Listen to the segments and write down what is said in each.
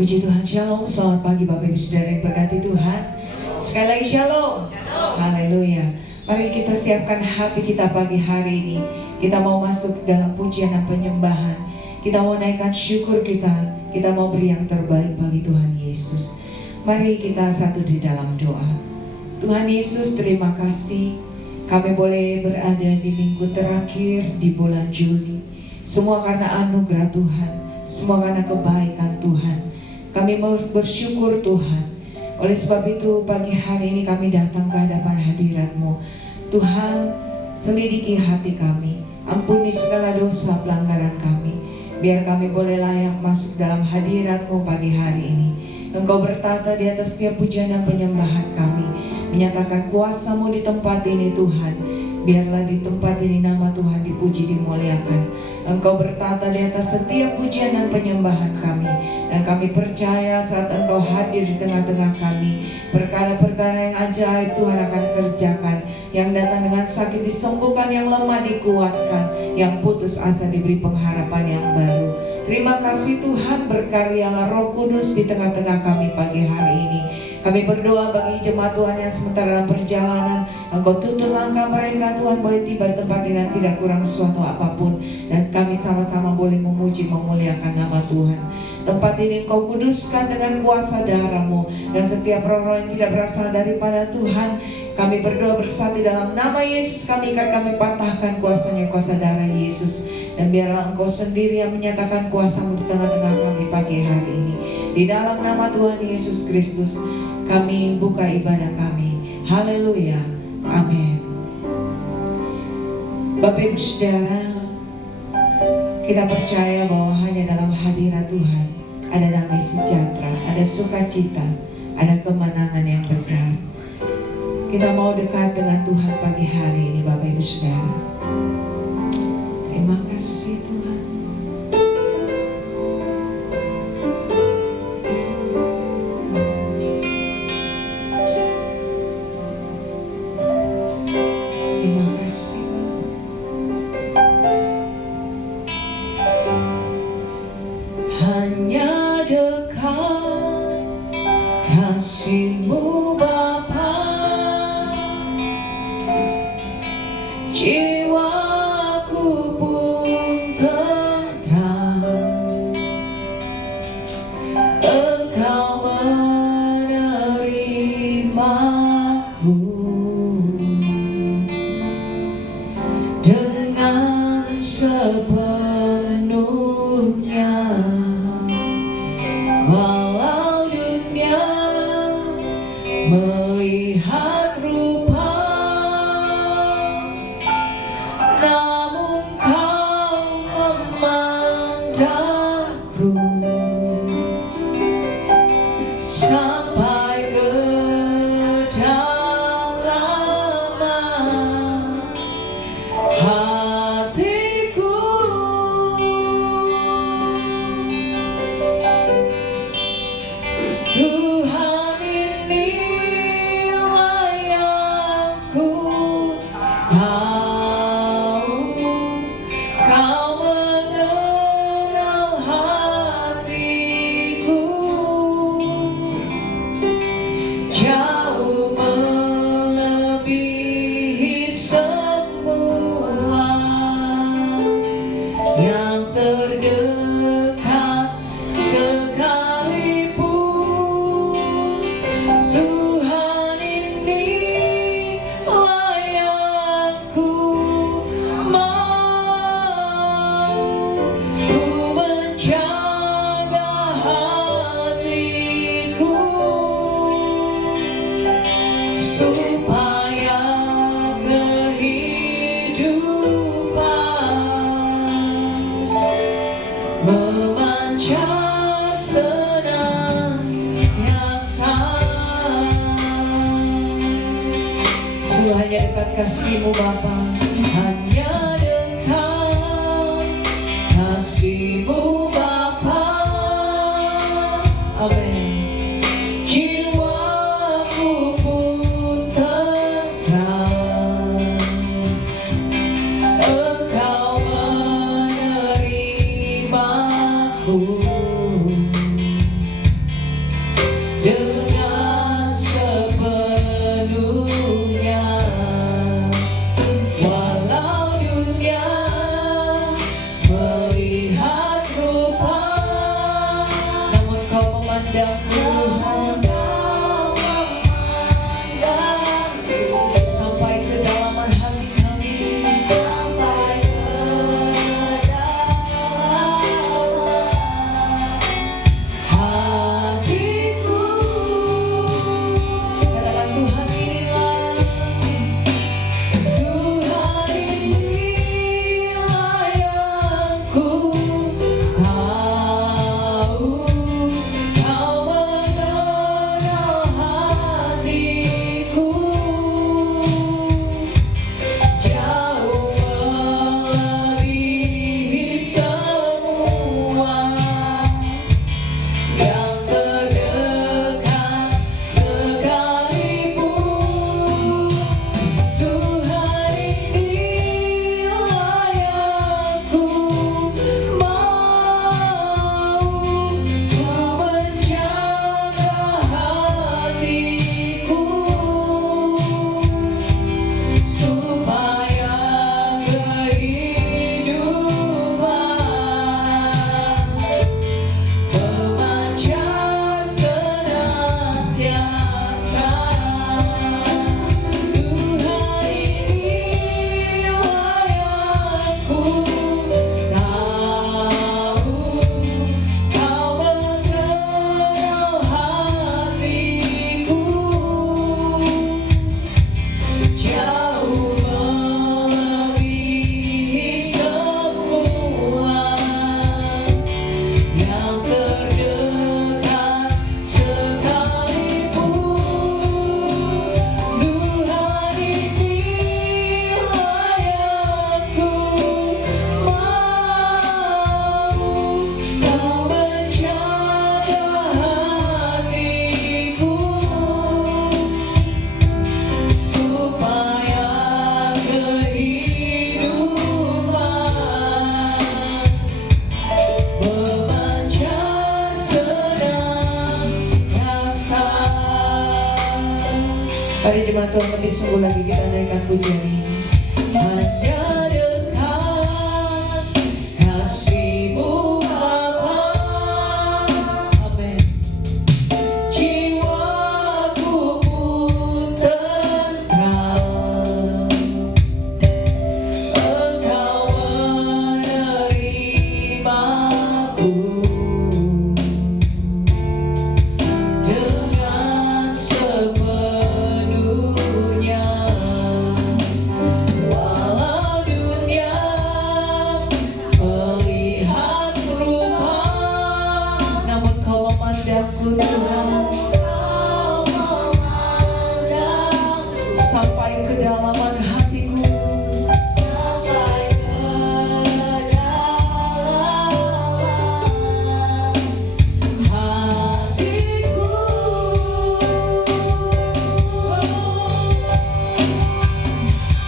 Puji Tuhan, Shalom. Selamat pagi Bapak Ibu Saudara yang berkati Tuhan. Sekali lagi Shalom. Haleluya. Mari kita siapkan hati kita pagi hari ini. Kita mau masuk dalam pujian dan penyembahan. Kita mau naikkan syukur kita. Kita mau beri yang terbaik bagi Tuhan Yesus. Mari kita satu di dalam doa. Tuhan Yesus, terima kasih kami boleh berada di minggu terakhir di bulan Juli. Semua karena anugerah Tuhan, semua karena kebaikan Tuhan. Kami mau bersyukur Tuhan. Oleh sebab itu pagi hari ini kami datang ke hadapan hadirat-Mu. Tuhan, selidiki hati kami. Ampuni segala dosa pelanggaran kami. Biar kami boleh layak masuk dalam hadirat-Mu pagi hari ini. Engkau bertata di atas setiap pujian dan penyembahan kami. Menyatakan kuasa-Mu di tempat ini Tuhan. Biarlah di tempat ini nama Tuhan dipuji, dimuliakan. Engkau bertata di atas setiap pujian dan penyembahan kami. Dan kami percaya saat Engkau hadir di tengah-tengah kami, perkara-perkara yang ajaib Tuhan akan kerjakan. Yang datang dengan sakit disembuhkan, yang lemah dikuatkan, yang putus asa diberi pengharapan yang baru. Terima kasih Tuhan, berkaryalah Roh Kudus di tengah-tengah kami pagi hari ini. Kami berdoa bagi jemaat Tuhan yang sementara dalam perjalanan. Engkau tuntun langkah mereka Tuhan, boleh tiba di tempat ini dan tidak kurang suatu apapun. Dan kami sama-sama boleh memuji, memuliakan nama Tuhan. Tempat ini Engkau kuduskan dengan kuasa darah-Mu. Dan setiap roh-roh yang tidak berasal daripada Tuhan, kami berdoa bersatu dalam nama Yesus. Kami patahkan kuasanya, kuasa darah Yesus. Dan biarlah Engkau sendiri yang menyatakan kuasa-Mu di tengah-tengah kami pagi hari ini. Di dalam nama Tuhan Yesus Kristus kami buka ibadah kami. Haleluya. Amin. Bapak Ibu Saudara, kita percaya bahwa hanya dalam hadirat Tuhan ada damai sejahtera, ada sukacita, ada kemenangan yang besar. Kita mau dekat dengan Tuhan pagi hari ini Bapak Ibu Saudara. Terima kasih Tuhan. Hanya dekat kasih-Mu Bapa, jiwaku pun tentram. Engkau menerimaku dengan sepenuhnya. Walau dunia melihat rupa, namun Kau memandangku sampai kedalaman hatiku. Tuhan, inilah yang ku tahu, Kau mengenal hatiku, jauh melebihi semua yang terdekat sekalipun. Tuhan, inilah yang ku mau, ku menjaga hatiku supaya kehidupan memancar senantiasa. Hanya dekat kasih-Mu Bapa, hanya dekat kasih-Mu Bapa. Amin. Jiwaku pun tentram. Engkau menerimaku Mari jemaat Tuhan lebih sungguh lagi kita naikkan pujian ini. Hanya dekat kasih-Mu Bapa. Amin. Jiwaku pun tentram. Engkau menerimaku dengan sepenuhnya. Walau dunia melihat rupa, namun Kau memandangku Tuhan, sampai kedalaman hatiku. Sampai kedalaman hatiku.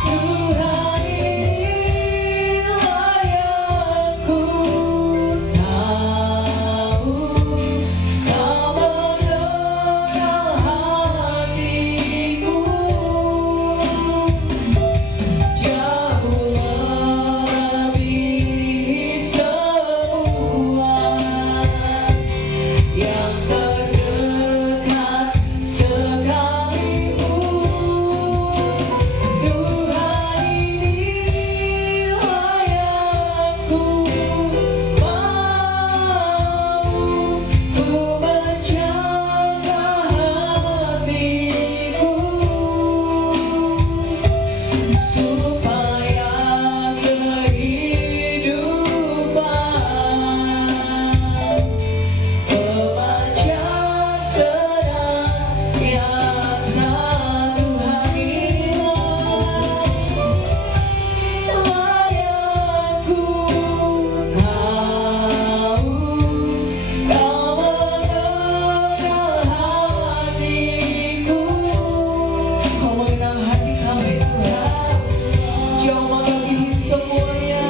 Tuhan, inilah yang ku tahu, Kau mengenal hatiku. Jauh melebihi semua yang terdekat sekalipun. Tuhan, inilah yang ku mau, ku menjaga hatiku supaya kehidupan memancar senantiasa. Tuhan, inilah yang ku tahu, Kau mengenal hatiku. Kau mengenal hati kami Tuhan, jauh melebihi semuanya,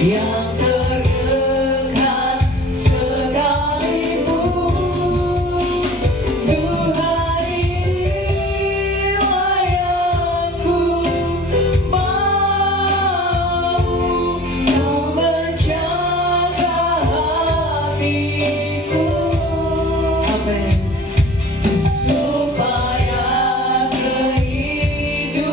yang terdekat sekalipun. Tuhan, inilah yang ku mau, Kau menjaga hatiku. Amin. Supaya kehidupan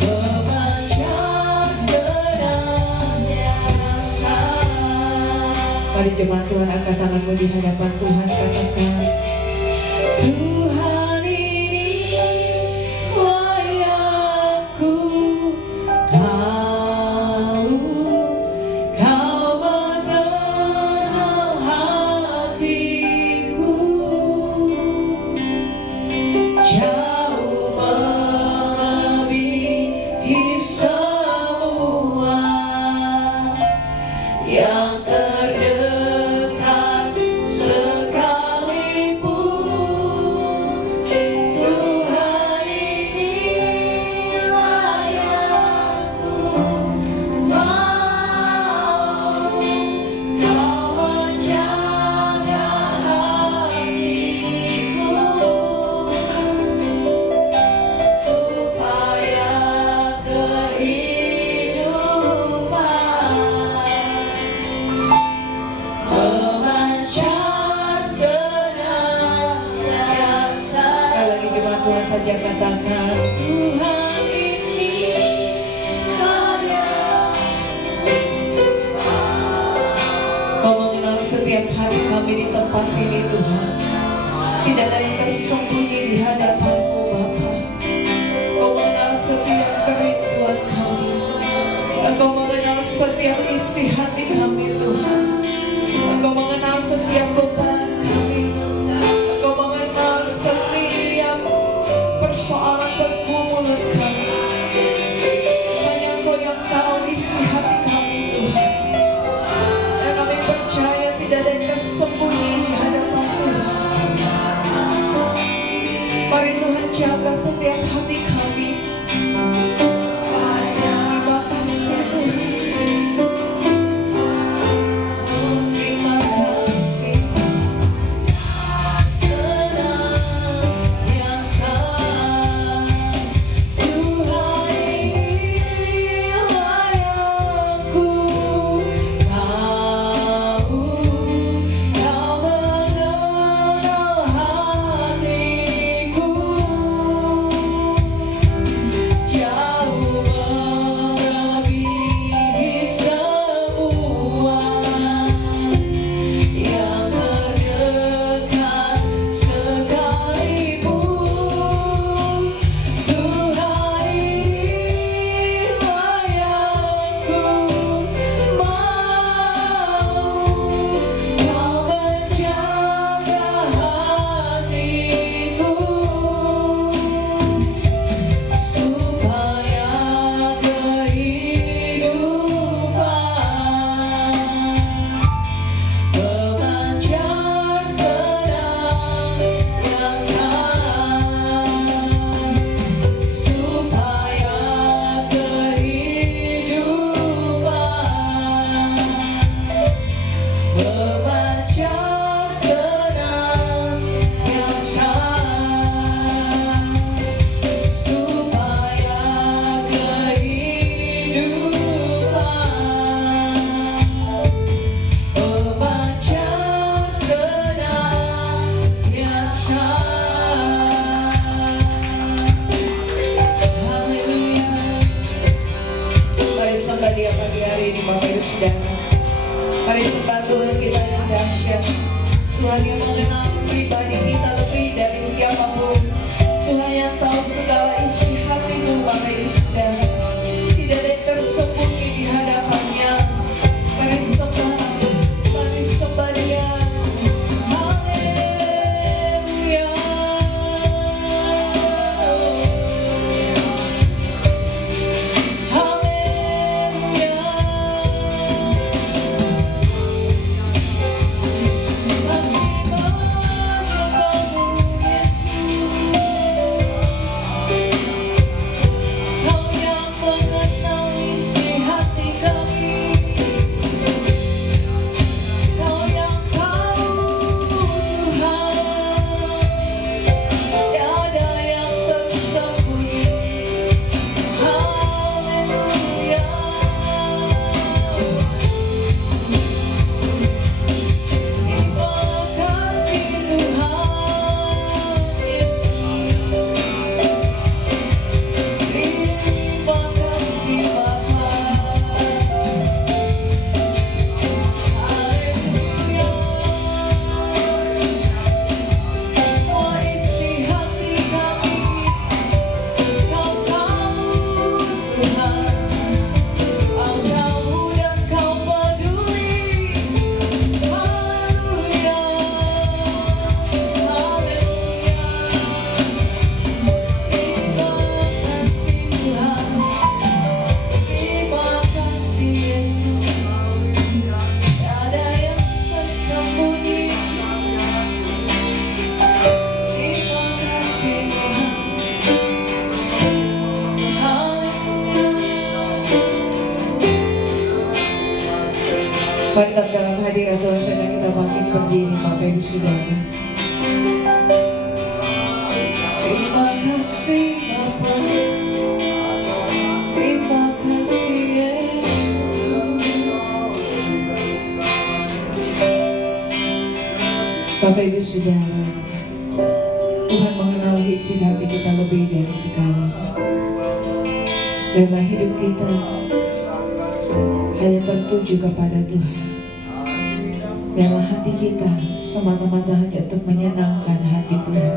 memancar senantiasa. Mari jemaat Tuhan angkat tanganmu di hadapan Tuhan, katakan, Tuhan, inilah yang ku tahu, Kau mengenal hatiku. Jauh melebihi semua yang terdekat sekalipun. Tuhan, inilah yang ku mau, Kau menjaga hatiku supaya kehidupan memancar senantiasa. Sekali lagi jemaat Tuhan saja katakan, Tuhan, inilah yang Kau mengenal setiap hati kami di tempat ini Tuhan. Tidak ada yang tersembunyi di hadapan-Mu Bapa. Kau mengenal setiap kerinduan kami. Engkau mengenal setiap isi hati kami Tuhan. Engkau mengenal setiap beban kami. Engkau mengenal setiap persoalan pergumulan kami. Hanya Engkau yang tahu isi hati kami Tuhan. Dan kami percaya tidak ada yang tersembunyi di hadapan Tuhan. Mari Tuhan jaga setiap hati kami. Terima kasih Tuhan. Haleluya, pagi hari ini Bapak Ibu Saudara. Mari sembah Tuhan kita yang dahsyat. Tuhan yang mengenal pribadi kita lebih dari siapapun. Tuhan yang tahu segala isi hatimu Bapak Ibu Saudara. Tidak ada yang tersembunyi di hadapannya. Mari sembah Dia. Haleluya. Mantap dalam hadirat Tuhan, saudara, kita makin berdiri Bapak Ibu Saudara. Terima kasih Bapa, terima kasih Yesus. Bapak Ibu Saudara, Tuhan mengenal isi hati kita lebih dari sekali. Dalam hidup kita hanya tertuju kepada Tuhan. Dalam hati kita semata-mata hanya untuk menyenangkan hati Tuhan.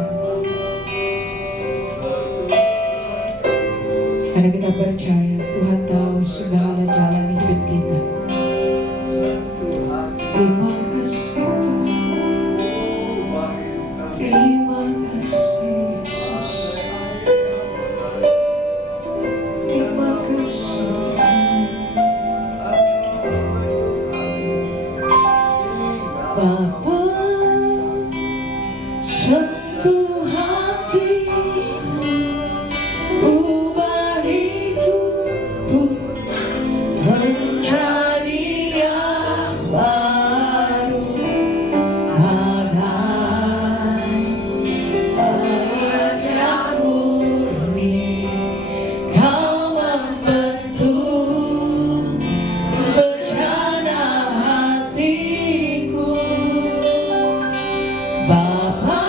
Karena kita percaya Tuhan tahu segala jalan hidup kita. Terima kasih Tuhan. Terima kasih Yesus. Terima kasih. Bapa, sentuh hatiku, ubah hidupku menjadi yang baru. Bagai air yang murni, Kau membentuk bejana hatiku. Bapa,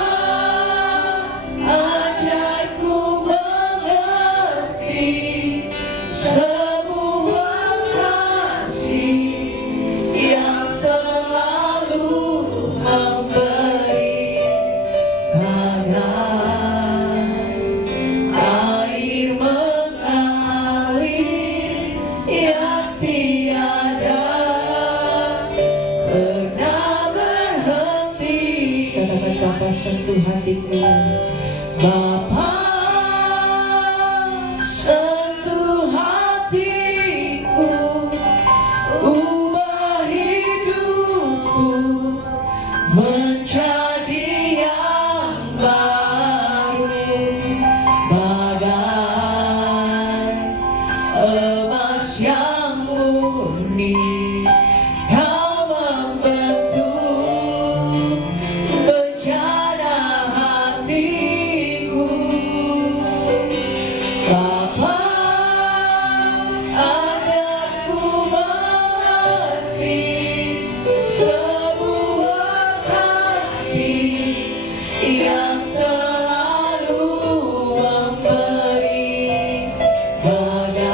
ajarku mengerti sebuah kasih yang selalu memberi. Bagai air mengalir yang tiada pernah berhenti. Katakan, Bapa, sentuh hatiku. Bapa, sentuh hatiku, ubah hidupku menjadi yang baru. Bagai emas yang murni, Kau membentuk bejana hatiku. Bapa, ajarku mengerti sebuah kasih yang selalu memberi. Bagai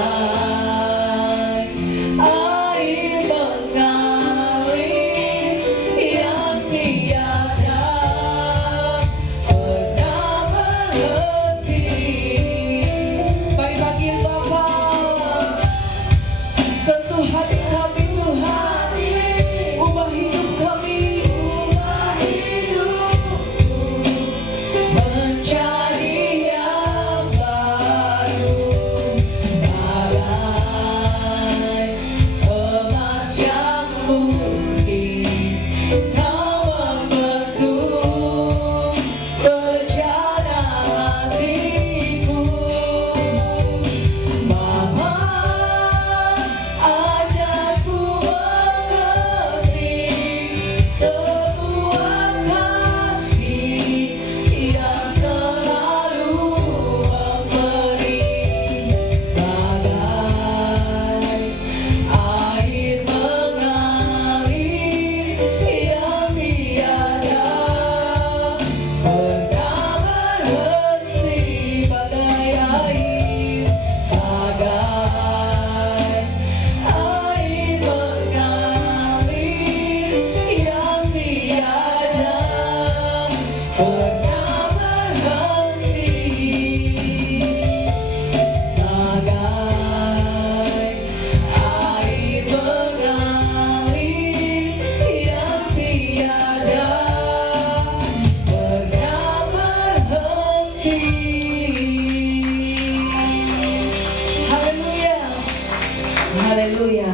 Haleluya.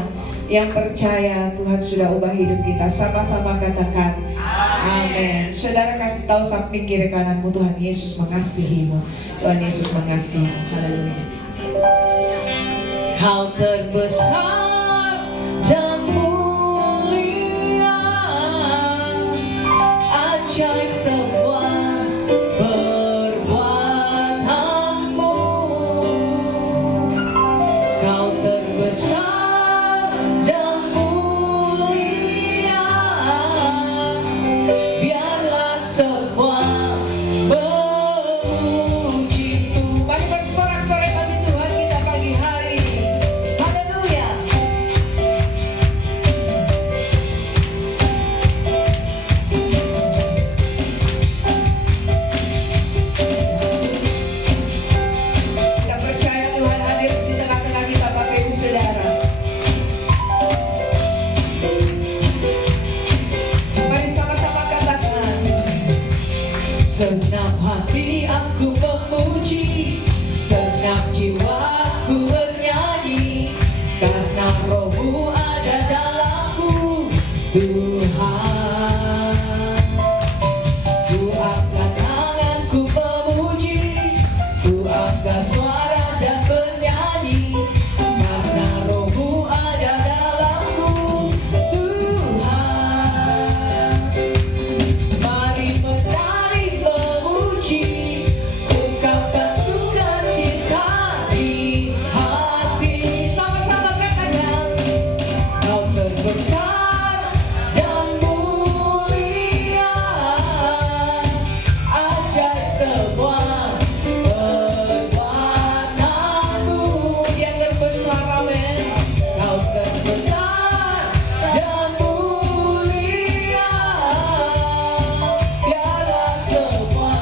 Yang percaya Tuhan sudah ubah hidup kita, sama-sama katakan amin. Saudara kasih tahu samping kiri kananmu, Tuhan Yesus mengasihimu. Tuhan Yesus mengasihimu. Haleluya. Kau terbesar dan mulia, ajaib semua perbuatanmu. Kau terbesar dan mulia, biarlah semua memuji-Mu. Mari bersorak-sorai bagi Tuhan kita pagi hari ini. Haleluya. Kita percaya Tuhan hadir di tengah-tengah kita, Bapak Ibu Saudara. Mari sama-sama katakan, senang hati aku memuji, senang jiwaku bernyanyi, karena Roh-Mu ada dalamku, Tuhan. Ku angkat tanganku memuji, ku angkat suara dan bernyanyi, karena Roh-Mu ada dalamku, Tuhan. Mari menari memuji, ungkapkan sukacita di hati. Sama-sama katakan, Kau terbesar dan mulia, ajaib semua perbuatanmu. Yang terbesar, amin. Kau terbesar dan mulia, biarlah semua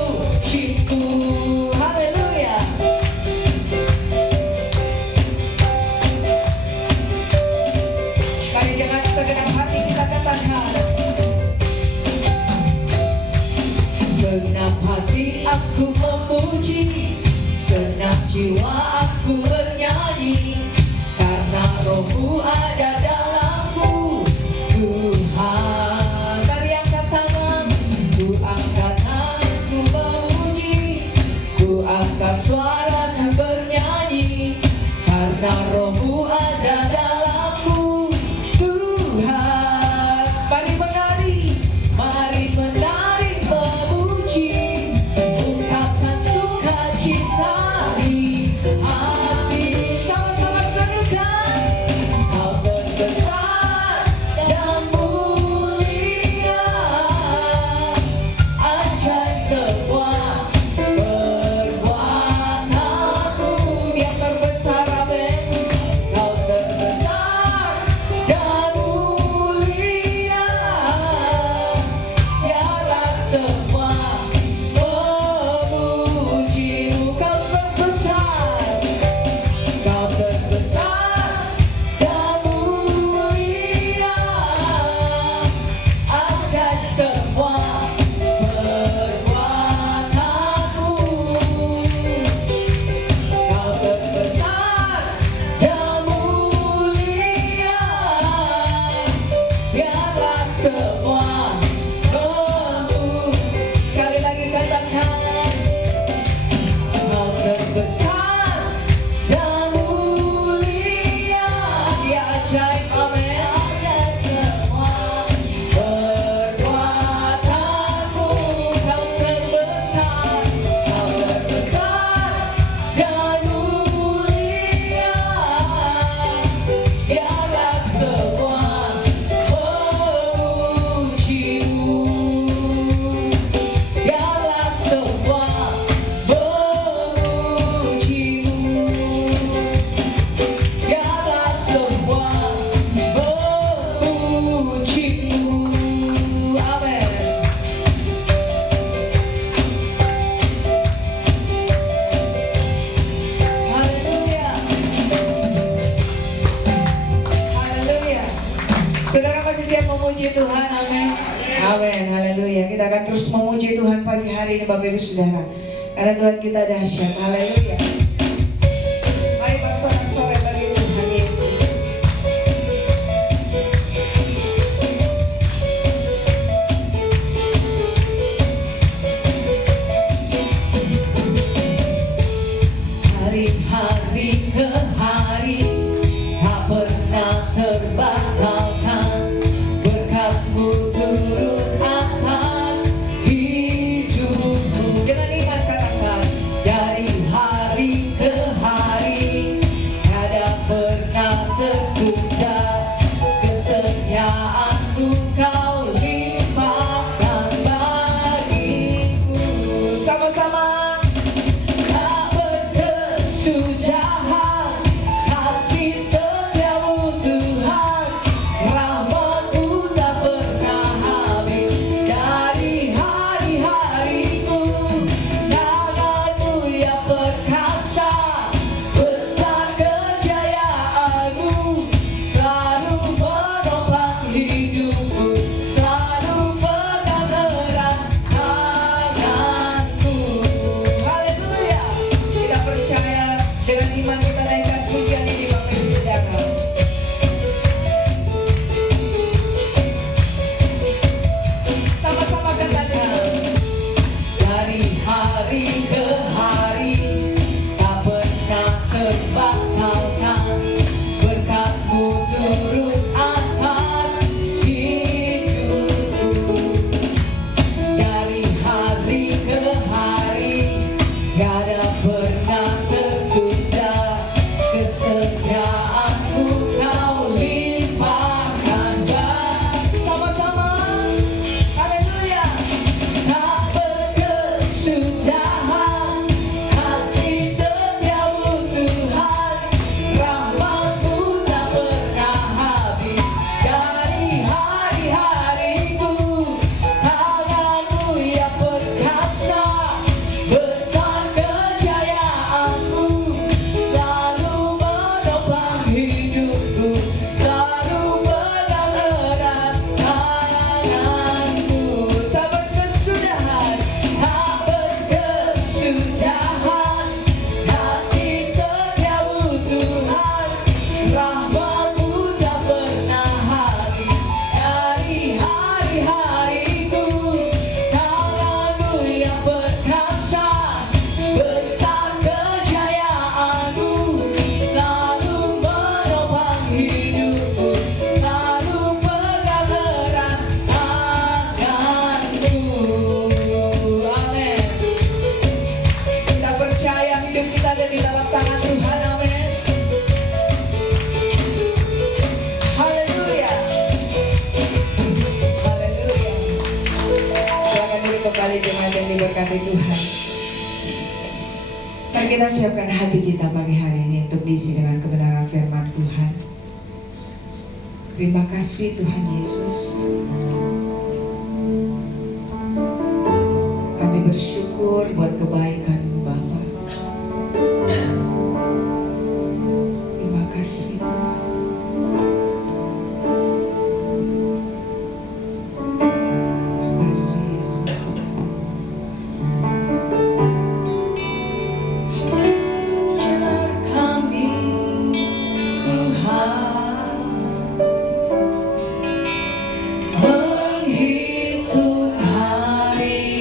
memuji-Mu. Haleluya. Mari dengan segenap hati kita katakan, senang hati aku memuji, senang jiwa aku bernyanyi, karena Roh-Mu ada dalamku, Tuhan. Mari angkat tangan, ku angkat tanganku memuji, ku angkat suara dan bernyanyi, karena Roh-Mu ada dalamku, Tuhan. Mari menari memuji, ungkapkan sukacita di hati. Sama-sama serukan, Kau terbesar dan mulia, ajaib semua perbuatanmu. Yang terbesar, amin. Kau terbesar dan mulia, biarlah semua memuji-Mu. Kau terbesar, Kau terbesar dan mulia, ajaib semua perbuatanmu. Kau terbesar dan mulia, biarlah semua Sekali lagi katakan, Kau terbesar dan mulia, ya ajaib, amin. Ajaib semua perbuatanmu. Kau terbesar dan mulia, biarlah semua memuji-Mu. Biarlah semua memuji-Mu. Biarlah semua memuji-Mu. Amin. Haleluya. Haleluya. Saudara masih siap memuji Tuhan, amin. Amin, haleluya. Kita akan terus memuji Tuhan pagi hari ini, Bapak Ibu Saudara, karena Tuhan kita dahsyat. Haleluya. Mari bersorak kesetiaan-Mu Kau limpahkan sama-sama. Haleluya. Tak berkesudahan kasih setiamu Tuhan, rahmat-Mu tak pernah habis dari hari-hariku. Tangan-Mu yang perkasa, besar kejayaan-Mu, selalu menopang hidupku, selalu pegang erat tangan-Mu. Tak berkesudahan, tak berkesudahan kasih setiamu Tuhan, rahmat-Mu tak pernah habis dari hari-hariku. Tangan-Mu yang perkasa, besar kejayaan-Mu, selalu menopang hidupku, selalu pegang erat tangan-Mu. Amin. Kita percaya hidup kita ada di dalam tangan Tuhan. Amin. Haleluya. Haleluya. Silakan duduk kembali jemaat yang diberkati Tuhan. Mari kita siapkan hati kita pagi hari ini untuk diisi dengan kebenaran firman Tuhan. Terima kasih Tuhan Yesus. Kami bersyukur buat kebaikan Bapa. Terima kasih Tuhan. Terima kasih Yesus. Ajar kami Tuhan menghitung hari-hari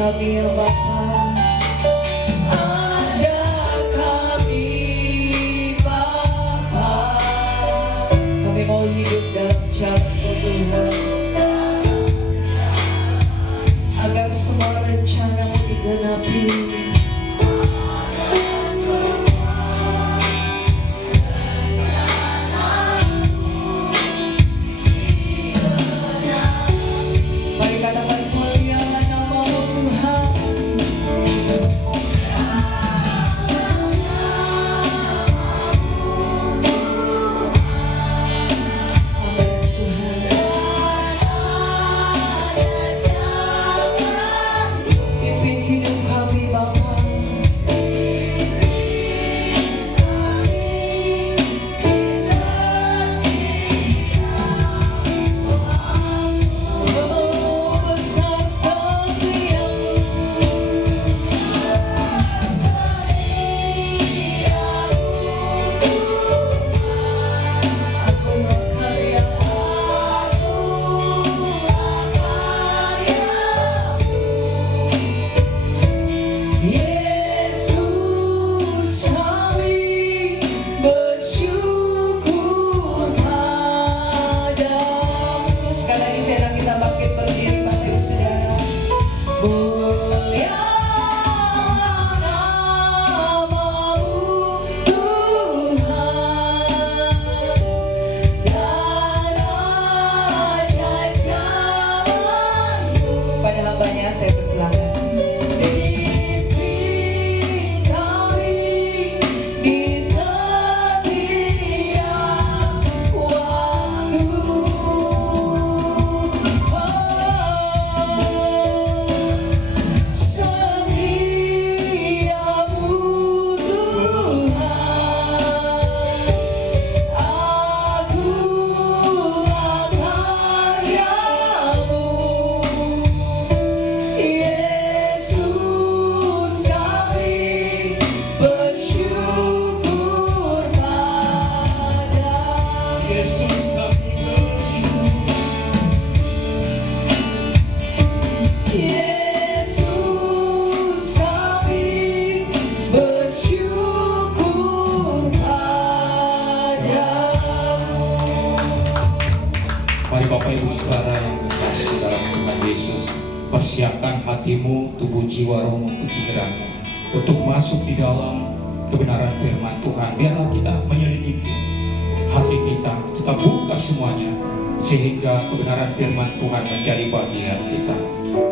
kami ya Bapa. Ajar kami Bapa. Kami mau hidup dalam jalan-Mu Tuhan, agar semua rencana-Mu digenapi. Mari katakan mulia nama-Mu Tuhan. Amin Tuhan. Pimpin hidup kami Bapa. Oh, besar setiamu. Akulah karya-Mu. Yesus, kami bersyukur padamu. Sekali lagi sekarang kita bangkit berdiri Bapak Ibu Saudara. Mulia nama-Mu Tuhan, dan ajaib firman-Mu. Pada hambanya saya persilakan. Pimpin kami di setiap waktu. Setiamu Tuhan, akulah karya-Mu. Yesus, kami bersyukur padamu. Yesus kami bersyukur. Yesus, kami bersyukur padamu. Mari Bapak Ibu Saudara yang kekasih dalam Tuhan Yesus, persiapkan hatimu, tubuh, jiwa, rohmu, pikiranmu untuk masuk di dalam kebenaran firman Tuhan. Biarlah kita menyelidiki hati kita buka semuanya sehingga kebenaran firman Tuhan menjadi bagian kita.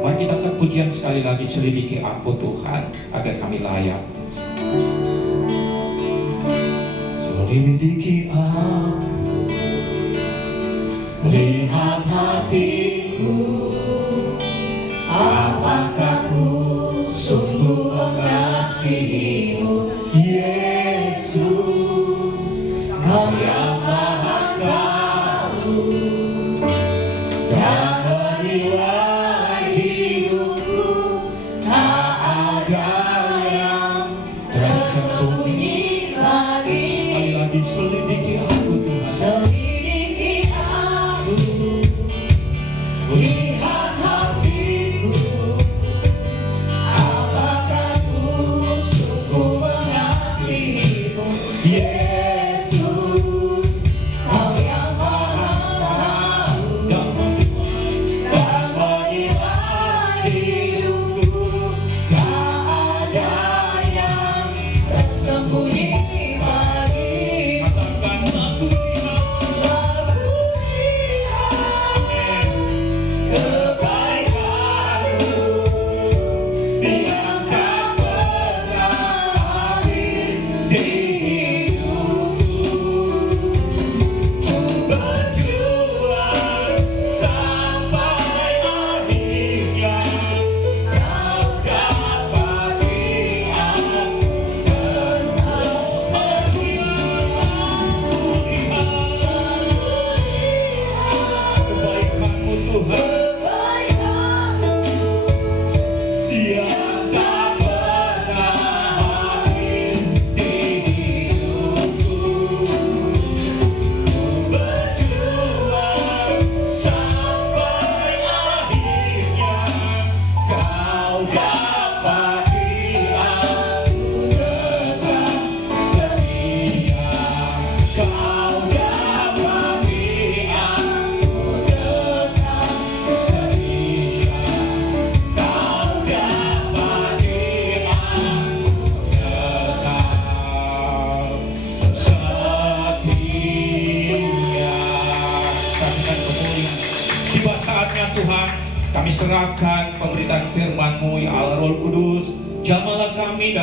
Mari kita angkat pujian sekali lagi, selidiki aku Tuhan agar kami layak. Selidiki aku, lihat hatiku, apakah ku sungguh mengasihi-Mu, Yesus, Kau yang Maha Tahu dan menilai hidupku. Tak ada yang tersembunyi lagi. Sekali lagi, selidiki aku Tuhan. Selidiki aku, lihat hatiku, apakah ku sungguh mengasihi-Mu, Yesus,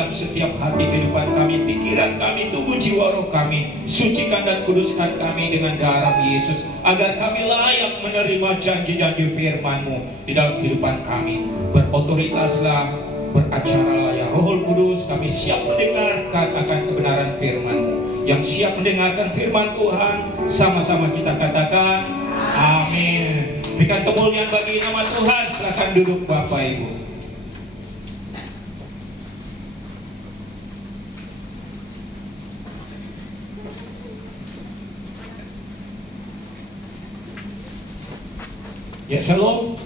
dalam setiap hati kehidupan kami, pikiran kami, tubuh jiwa roh kami. Sucikan dan kuduskan kami dengan darah Yesus, agar kami layak menerima janji-janji firman-Mu di dalam kehidupan kami. Berotoritaslah, beracaralah ya Roh Kudus. Kami siap mendengarkan akan kebenaran firman-Mu. Yang siap mendengarkan firman Tuhan, sama-sama kita katakan amin. Berikan kemuliaan bagi nama Tuhan. Silakan duduk Bapak Ibu. Ya, shalom.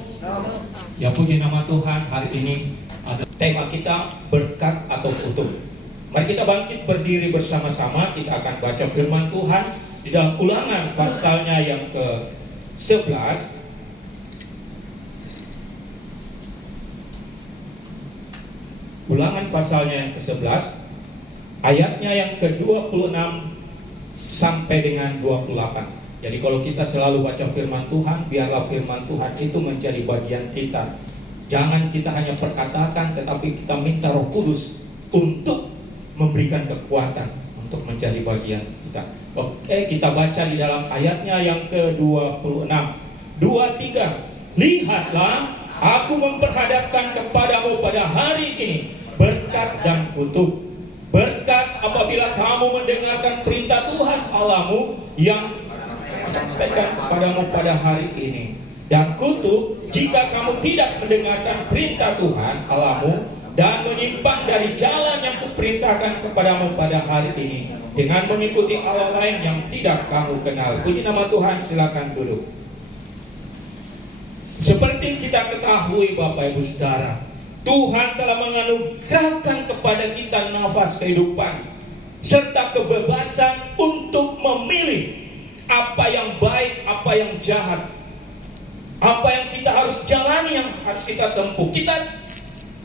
Ya, puji nama Tuhan. Hari ini ada tema kita, berkat atau kutuk. Mari kita bangkit berdiri bersama-sama. Kita akan baca firman Tuhan di dalam Ulangan pasalnya yang ke-11. Ulangan pasalnya yang ke-11, ayatnya yang ke-26 sampai dengan 28. Jadi kalau kita selalu baca firman Tuhan, biarlah firman Tuhan itu menjadi bagian kita. Jangan kita hanya perkatakan, tetapi kita minta Roh Kudus untuk memberikan kekuatan untuk menjadi bagian kita. Oke, kita baca di dalam ayatnya yang ke-26. 2-3. Lihatlah, aku memperhadapkan kepadamu pada hari ini berkat dan kutuk. Berkat apabila kamu mendengarkan perintah Tuhan Allahmu yang sampaikan kepadamu pada hari ini. Dan kutuk jika kamu tidak mendengarkan perintah Tuhan Allahmu dan menyimpang dari jalan yang kuperintahkan kepadamu pada hari ini dengan mengikuti Allah lain yang tidak kamu kenal. Puji nama Tuhan. Silakan duduk. Seperti kita ketahui Bapak Ibu Saudara, Tuhan telah menganugerahkan kepada kita nafas kehidupan serta kebebasan untuk memilih apa yang baik, apa yang jahat, apa yang kita harus jalani, yang harus kita tempuh. Kita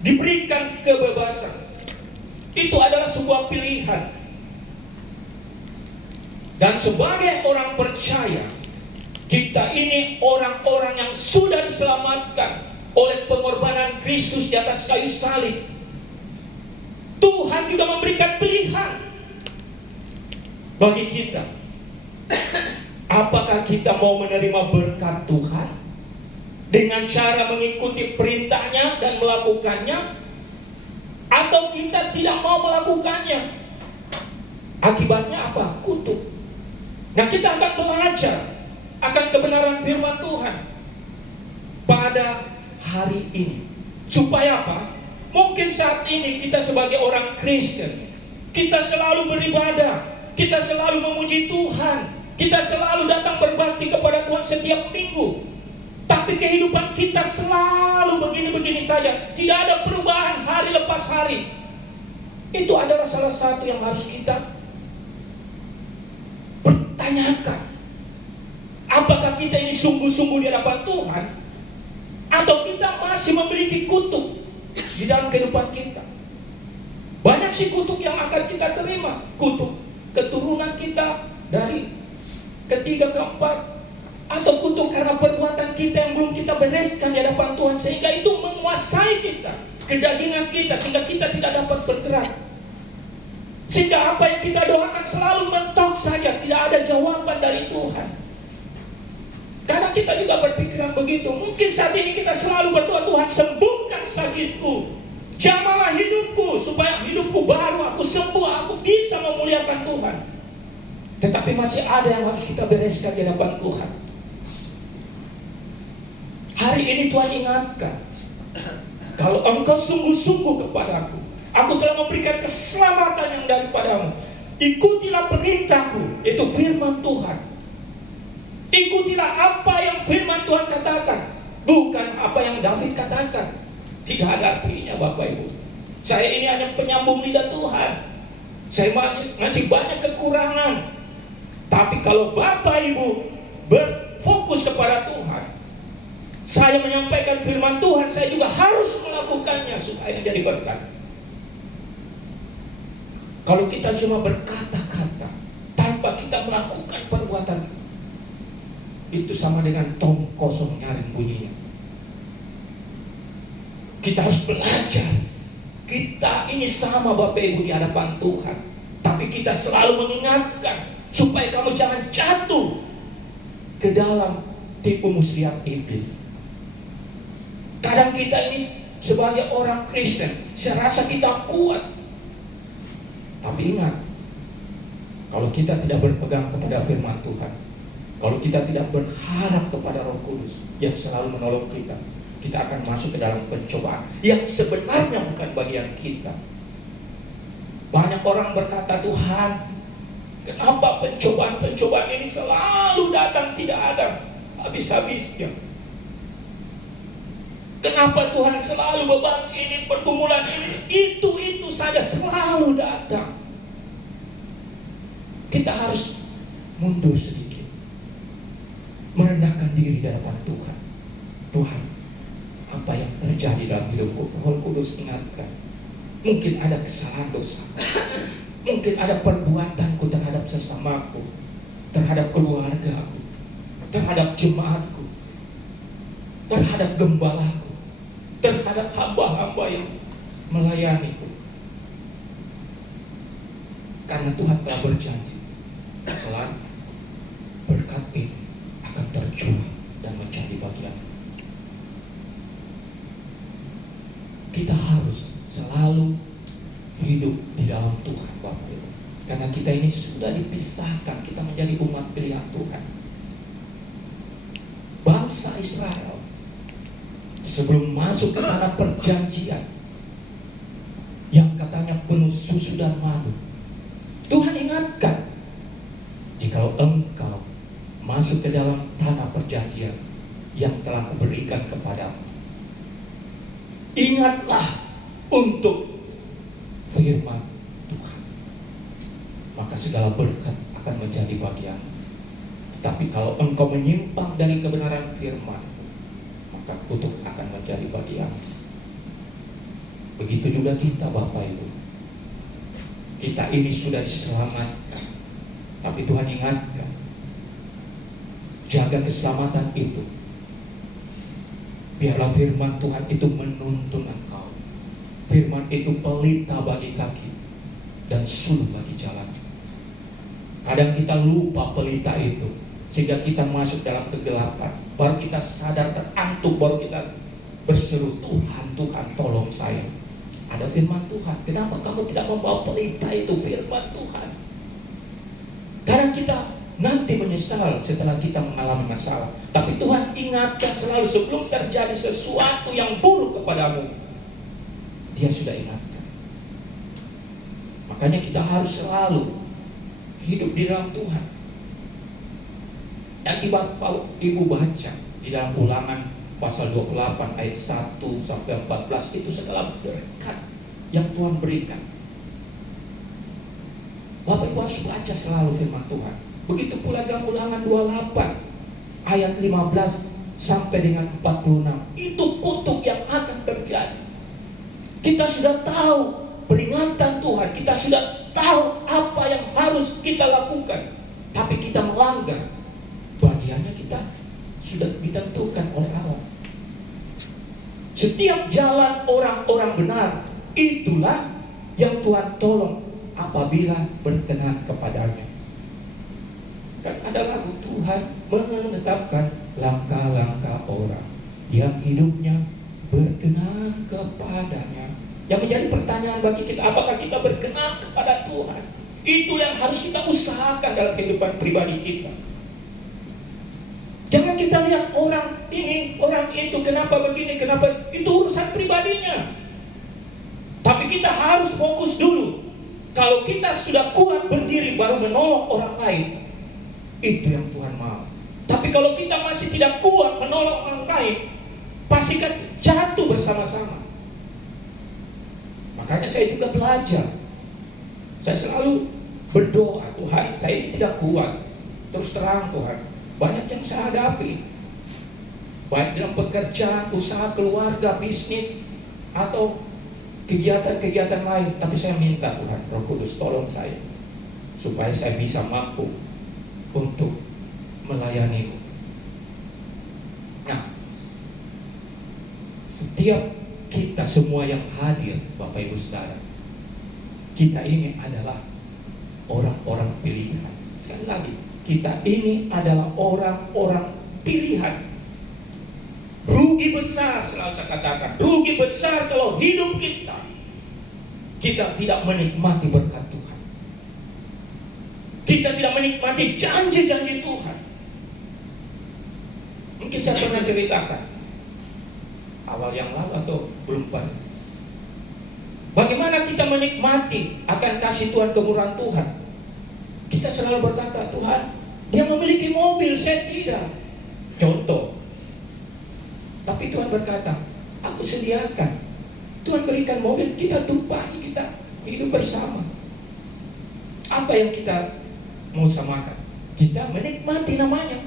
diberikan kebebasan. Itu adalah sebuah pilihan. Dan sebagai orang percaya, kita ini orang-orang yang sudah diselamatkan oleh pengorbanan Kristus di atas kayu salib. Tuhan juga memberikan pilihan bagi kita. Apakah kita mau menerima berkat Tuhan dengan cara mengikuti perintahnya dan melakukannya, atau kita tidak mau melakukannya? Akibatnya apa? Kutuk. Nah, kita akan belajar akan kebenaran firman Tuhan pada hari ini. Supaya apa? Mungkin saat ini kita sebagai orang Kristen, kita selalu beribadah, kita selalu memuji Tuhan, kita selalu datang berbakti kepada Tuhan setiap minggu. Tapi kehidupan kita selalu begini-begini saja, tidak ada perubahan hari lepas hari. Itu adalah salah satu yang harus kita pertanyakan. Apakah kita ini sungguh-sungguh di hadapan Tuhan, atau kita masih memiliki kutuk di dalam kehidupan kita? Banyak sih kutuk yang akan kita terima. Kutuk keturunan kita dari ketiga ke empat, atau kutuk karena perbuatan kita yang belum kita bereskan di hadapan Tuhan, sehingga itu menguasai kita, kedagingan kita, sehingga kita tidak dapat bergerak, sehingga apa yang kita doakan selalu mentok saja, tidak ada jawaban dari Tuhan. Karena kita juga berpikiran begitu. Mungkin saat ini kita selalu berdoa, Tuhan sembuhkan sakitku, jamahlah hidupku, supaya hidupku baru, aku sembuh, aku bisa memuliakan Tuhan. Tetapi masih ada yang harus kita bereskan di hadapan Tuhan. Hari ini Tuhan ingatkan, kalau engkau sungguh-sungguh kepadaku, aku telah memberikan keselamatan yang daripadamu. Ikutilah perintahku, yaitu firman Tuhan. Ikutilah apa yang firman Tuhan katakan, bukan apa yang David katakan. Tidak ada artinya Bapak Ibu. Saya ini hanya penyambung lidah Tuhan. Saya masih banyak kekurangan. Tapi kalau Bapak Ibu berfokus kepada Tuhan, saya menyampaikan firman Tuhan, saya juga harus melakukannya supaya menjadi berkat. Kalau kita cuma berkata-kata tanpa kita melakukan perbuatan, itu sama dengan tong kosong nyaring bunyinya. Kita harus belajar Kita ini sama Bapak Ibu di hadapan Tuhan. Tapi kita selalu mengingatkan supaya kamu jangan jatuh ke dalam tipu muslihat iblis. Kadang kita ini sebagai orang Kristen, saya rasa kita kuat. Tapi ingat, kalau kita tidak berpegang kepada firman Tuhan, kalau kita tidak berharap kepada Roh Kudus yang selalu menolong kita, kita akan masuk ke dalam pencobaan yang sebenarnya bukan bagian kita. Banyak orang berkata, Tuhan, kenapa pencobaan-pencobaan ini selalu datang tidak ada habis-habisnya? Kenapa Tuhan selalu beban ini, pergumulan ini, itu saja selalu datang? Kita harus mundur sedikit, merendahkan diri di hadapan Tuhan. Tuhan, apa yang terjadi dalam hidupku? Roh Kudus ingatkan. Mungkin ada kesalahan dosa, mungkin ada perbuatanku terhadap sesamaku, terhadap keluargaku, terhadap jemaatku, terhadap gembalaku, terhadap hamba-hamba yang melayaniku. Karena Tuhan telah berjanji, selalu berkat ini akan tercurah dan menjadi bagian. Kita harus selalu hidup di dalam Tuhan, Bapak Ibu. Karena kita ini sudah dipisahkan, kita menjadi umat pilihan Tuhan. Bangsa Israel sebelum masuk ke tanah perjanjian yang katanya penuh susu dan madu, Tuhan ingatkan, jikalau engkau masuk ke dalam tanah perjanjian yang telah kuberikan kepadamu, ingatlah untuk firman Tuhan, maka segala berkat akan menjadi bagian. Tapi kalau engkau menyimpang dari kebenaran firman, maka kutuk akan menjadi bagian. Begitu juga kita, Bapak Ibu. Kita ini sudah diselamatkan, tapi Tuhan ingatkan, jaga keselamatan itu. Biarlah firman Tuhan itu menuntun engkau. Firman itu pelita bagi kaki dan suluh bagi jalan. Kadang kita lupa pelita itu, sehingga kita masuk dalam kegelapan. Baru kita sadar terantuk, baru kita berseru, Tuhan, Tuhan, tolong saya. Ada firman Tuhan. Kenapa kamu tidak membawa pelita itu, firman Tuhan? Kadang kita nanti menyesal setelah kita mengalami masalah. Tapi Tuhan ingatkan selalu sebelum terjadi sesuatu yang buruk kepadamu, Dia sudah ingatkan. Makanya kita harus selalu hidup di dalam Tuhan. Dan Ibu baca di dalam Ulangan pasal 28 ayat 1 sampai 14, itu segala berkat yang Tuhan berikan. Bapak Ibu harus baca selalu firman Tuhan. Begitu pula dalam Ulangan 28 ayat 15 sampai dengan 46, itu kutuk yang akan terjadi. Kita sudah tahu peringatan Tuhan, kita sudah tahu apa yang harus kita lakukan, tapi kita melanggar. Bagiannya kita sudah ditentukan oleh Allah. Setiap jalan orang-orang benar, itulah yang Tuhan tolong apabila berkenan kepadanya. Kan ada lagu, Tuhan menetapkan langkah-langkah orang yang hidupnya berkenan kepadanya. Yang menjadi pertanyaan bagi kita, apakah kita berkenan kepada Tuhan? Itu yang harus kita usahakan dalam kehidupan pribadi kita. Jangan kita lihat orang ini, orang itu, kenapa begini, kenapa itu, urusan pribadinya. Tapi kita harus fokus dulu. Kalau kita sudah kuat berdiri baru menolong orang lain, itu yang Tuhan mau. Tapi kalau kita masih tidak kuat menolong orang lain, pasti kan jatuh bersama-sama. Makanya saya juga belajar. Saya selalu berdoa, Tuhan, saya ini tidak kuat. Terus terang Tuhan, banyak yang saya hadapi, baik dalam pekerjaan, usaha, keluarga, bisnis, atau kegiatan-kegiatan lain. Tapi saya minta Tuhan, Roh Kudus tolong saya, supaya saya bisa mampu untuk melayani-Mu. Nah, setiap kita semua yang hadir, Bapak Ibu Saudara, kita ini adalah orang-orang pilihan. Sekali lagi, kita ini adalah orang-orang pilihan. Rugi besar, selalu saya katakan, rugi besar kalau hidup kita tidak menikmati berkat Tuhan. Kita tidak menikmati janji-janji Tuhan. Mungkin saya pernah ceritakan awal yang lalu atau belum pernah. Bagaimana kita menikmati akan kasih Tuhan, kemurahan Tuhan. Kita selalu berkata, Tuhan, dia memiliki mobil, saya tidak. Contoh. Tapi Tuhan berkata, aku sediakan. Tuhan berikan mobil, kita tumpangi, kita hidup bersama. Apa yang kita mau samakan? Kita menikmati namanya.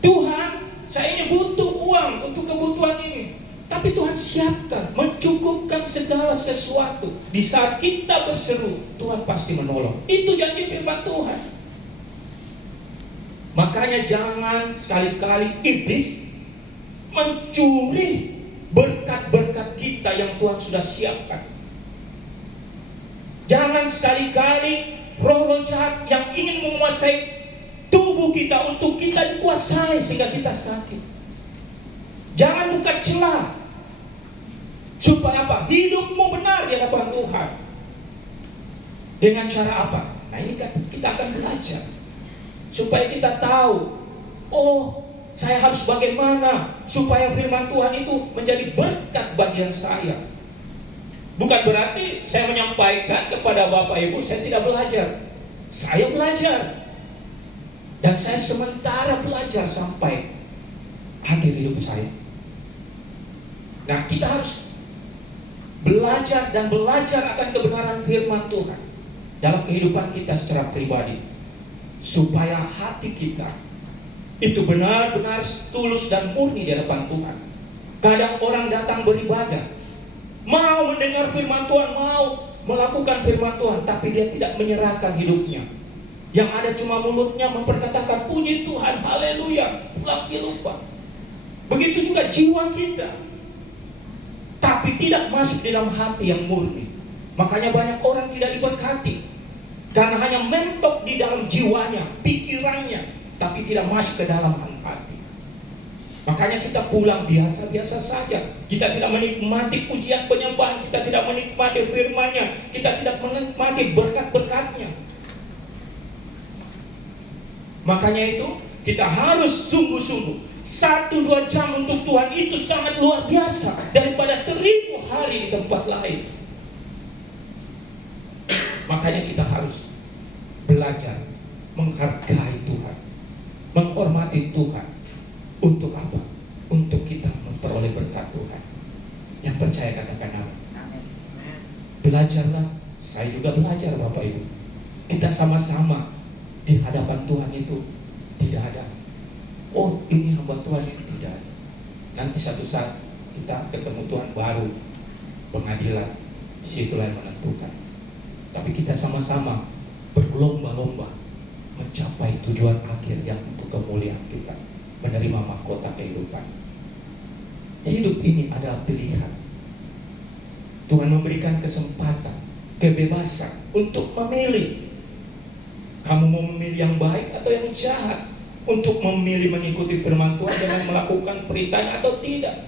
Tuhan, saya ini butuh uang untuk kebutuhan ini. Tapi Tuhan siapkan, mencukupkan segala sesuatu. Di saat kita berseru, Tuhan pasti menolong. Itu janji firman Tuhan. Makanya jangan sekali-kali iblis mencuri berkat-berkat kita yang Tuhan sudah siapkan. Jangan sekali-kali roh-roh jahat yang ingin menguasai tubuh kita untuk kita dikuasai sehingga kita sakit. Jangan buka celah supaya apa? Hidupmu benar di hadapan Tuhan. Dengan cara apa? Nah, ini kan kita akan belajar supaya kita tahu, oh, saya harus bagaimana supaya firman Tuhan itu menjadi berkat bagian saya. Bukan berarti saya menyampaikan kepada Bapak Ibu saya tidak belajar. Saya belajar. Dan saya sementara belajar sampai akhir hidup saya. Nah, kita harus belajar dan belajar akan kebenaran firman Tuhan dalam kehidupan kita secara pribadi. Supaya hati kita itu benar-benar tulus dan murni di hadapan Tuhan. Kadang orang datang beribadah, mau mendengar firman Tuhan, mau melakukan firman Tuhan, tapi dia tidak menyerahkan hidupnya. Yang ada cuma mulutnya memperkatakan puji Tuhan, haleluya, pulang dia lupa. Begitu juga jiwa kita, tapi tidak masuk di dalam hati yang murni. Makanya banyak orang tidak diberkati karena hanya mentok di dalam jiwanya, pikirannya, tapi tidak masuk ke dalam hati. Makanya kita pulang biasa-biasa saja. Kita tidak menikmati pujian penyembahan, kita tidak menikmati firman-Nya, kita tidak menikmati berkat-berkat-Nya. Makanya itu kita harus sungguh-sungguh 1-2 jam untuk Tuhan itu sangat luar biasa daripada 1000 hari di tempat lain. Makanya kita harus belajar menghargai Tuhan, menghormati Tuhan. Untuk apa? Untuk kita memperoleh berkat Tuhan. Yang percaya katakan amin. Belajarlah. Saya juga belajar, Bapak Ibu. Kita sama-sama di hadapan Tuhan itu tidak ada, oh ini hamba Tuhan, ini tidak ada. Nanti satu saat kita ketemu Tuhan baru pengadilan, disitulah yang menentukan. Tapi kita sama-sama berlomba-lomba mencapai tujuan akhir yang untuk kemuliaan kita, menerima mahkota kehidupan. Hidup ini adalah pilihan. Tuhan memberikan kesempatan, kebebasan untuk memilih. Kamu mau memilih yang baik atau yang jahat, untuk memilih mengikuti firman Tuhan dengan melakukan perintahnya atau tidak,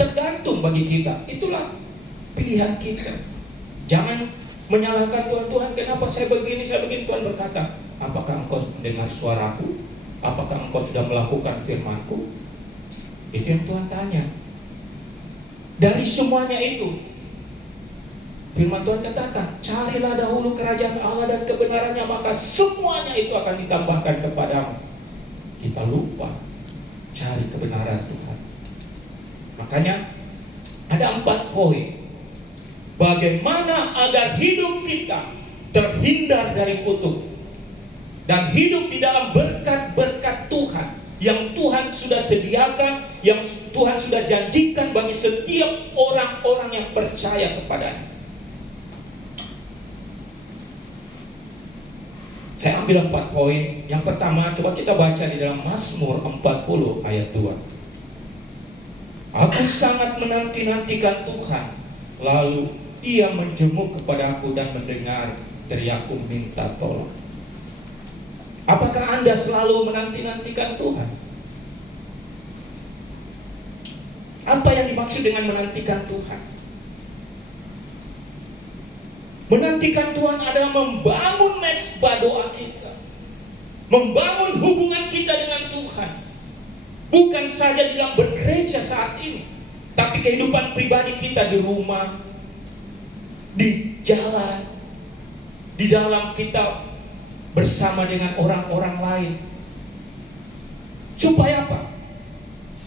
tergantung bagi kita. Itulah pilihan kita. Jangan menyalahkan Tuhan, kenapa saya begini, saya begini. Tuhan berkata, apakah engkau mendengar suaraku? Apakah engkau sudah melakukan firmanku? Itu yang Tuhan tanya. Dari semuanya itu, firman Tuhan katakan, carilah dahulu kerajaan Allah dan kebenarannya, maka semuanya itu akan ditambahkan kepadamu. Kita lupa cari kebenaran Tuhan. Makanya ada 4 poin bagaimana agar hidup kita terhindar dari kutuk dan hidup di dalam berkat-berkat Tuhan yang Tuhan sudah sediakan, yang Tuhan sudah janjikan bagi setiap orang-orang yang percaya kepadanya. Saya ambil 4 poin. Yang pertama, coba kita baca di dalam Mazmur 40 ayat 2. Aku sangat menanti-nantikan Tuhan. Lalu Ia menjenguk kepadaku dan mendengar teriakku minta tolong. Apakah Anda selalu menanti-nantikan Tuhan? Apa yang dimaksud dengan menantikan Tuhan? Menantikan Tuhan adalah membangun mezbah doa kita, membangun hubungan kita dengan Tuhan. Bukan saja di dalam bergereja saat ini, tapi kehidupan pribadi kita di rumah, di jalan, di dalam kita bersama dengan orang-orang lain. Supaya apa?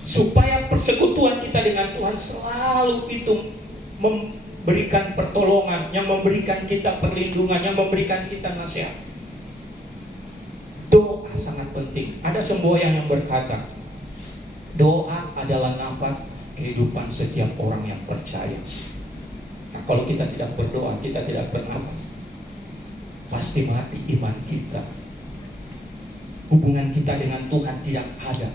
Supaya persekutuan kita dengan Tuhan selalu itu memberikan pertolongan, yang memberikan kita perlindungan, yang memberikan kita nasihat. Doa sangat penting. Ada semboyan yang berkata, doa adalah nafas kehidupan setiap orang yang percaya. Nah, kalau kita tidak berdoa, kita tidak bernafas, pasti mati iman kita. Hubungan kita dengan Tuhan tidak ada.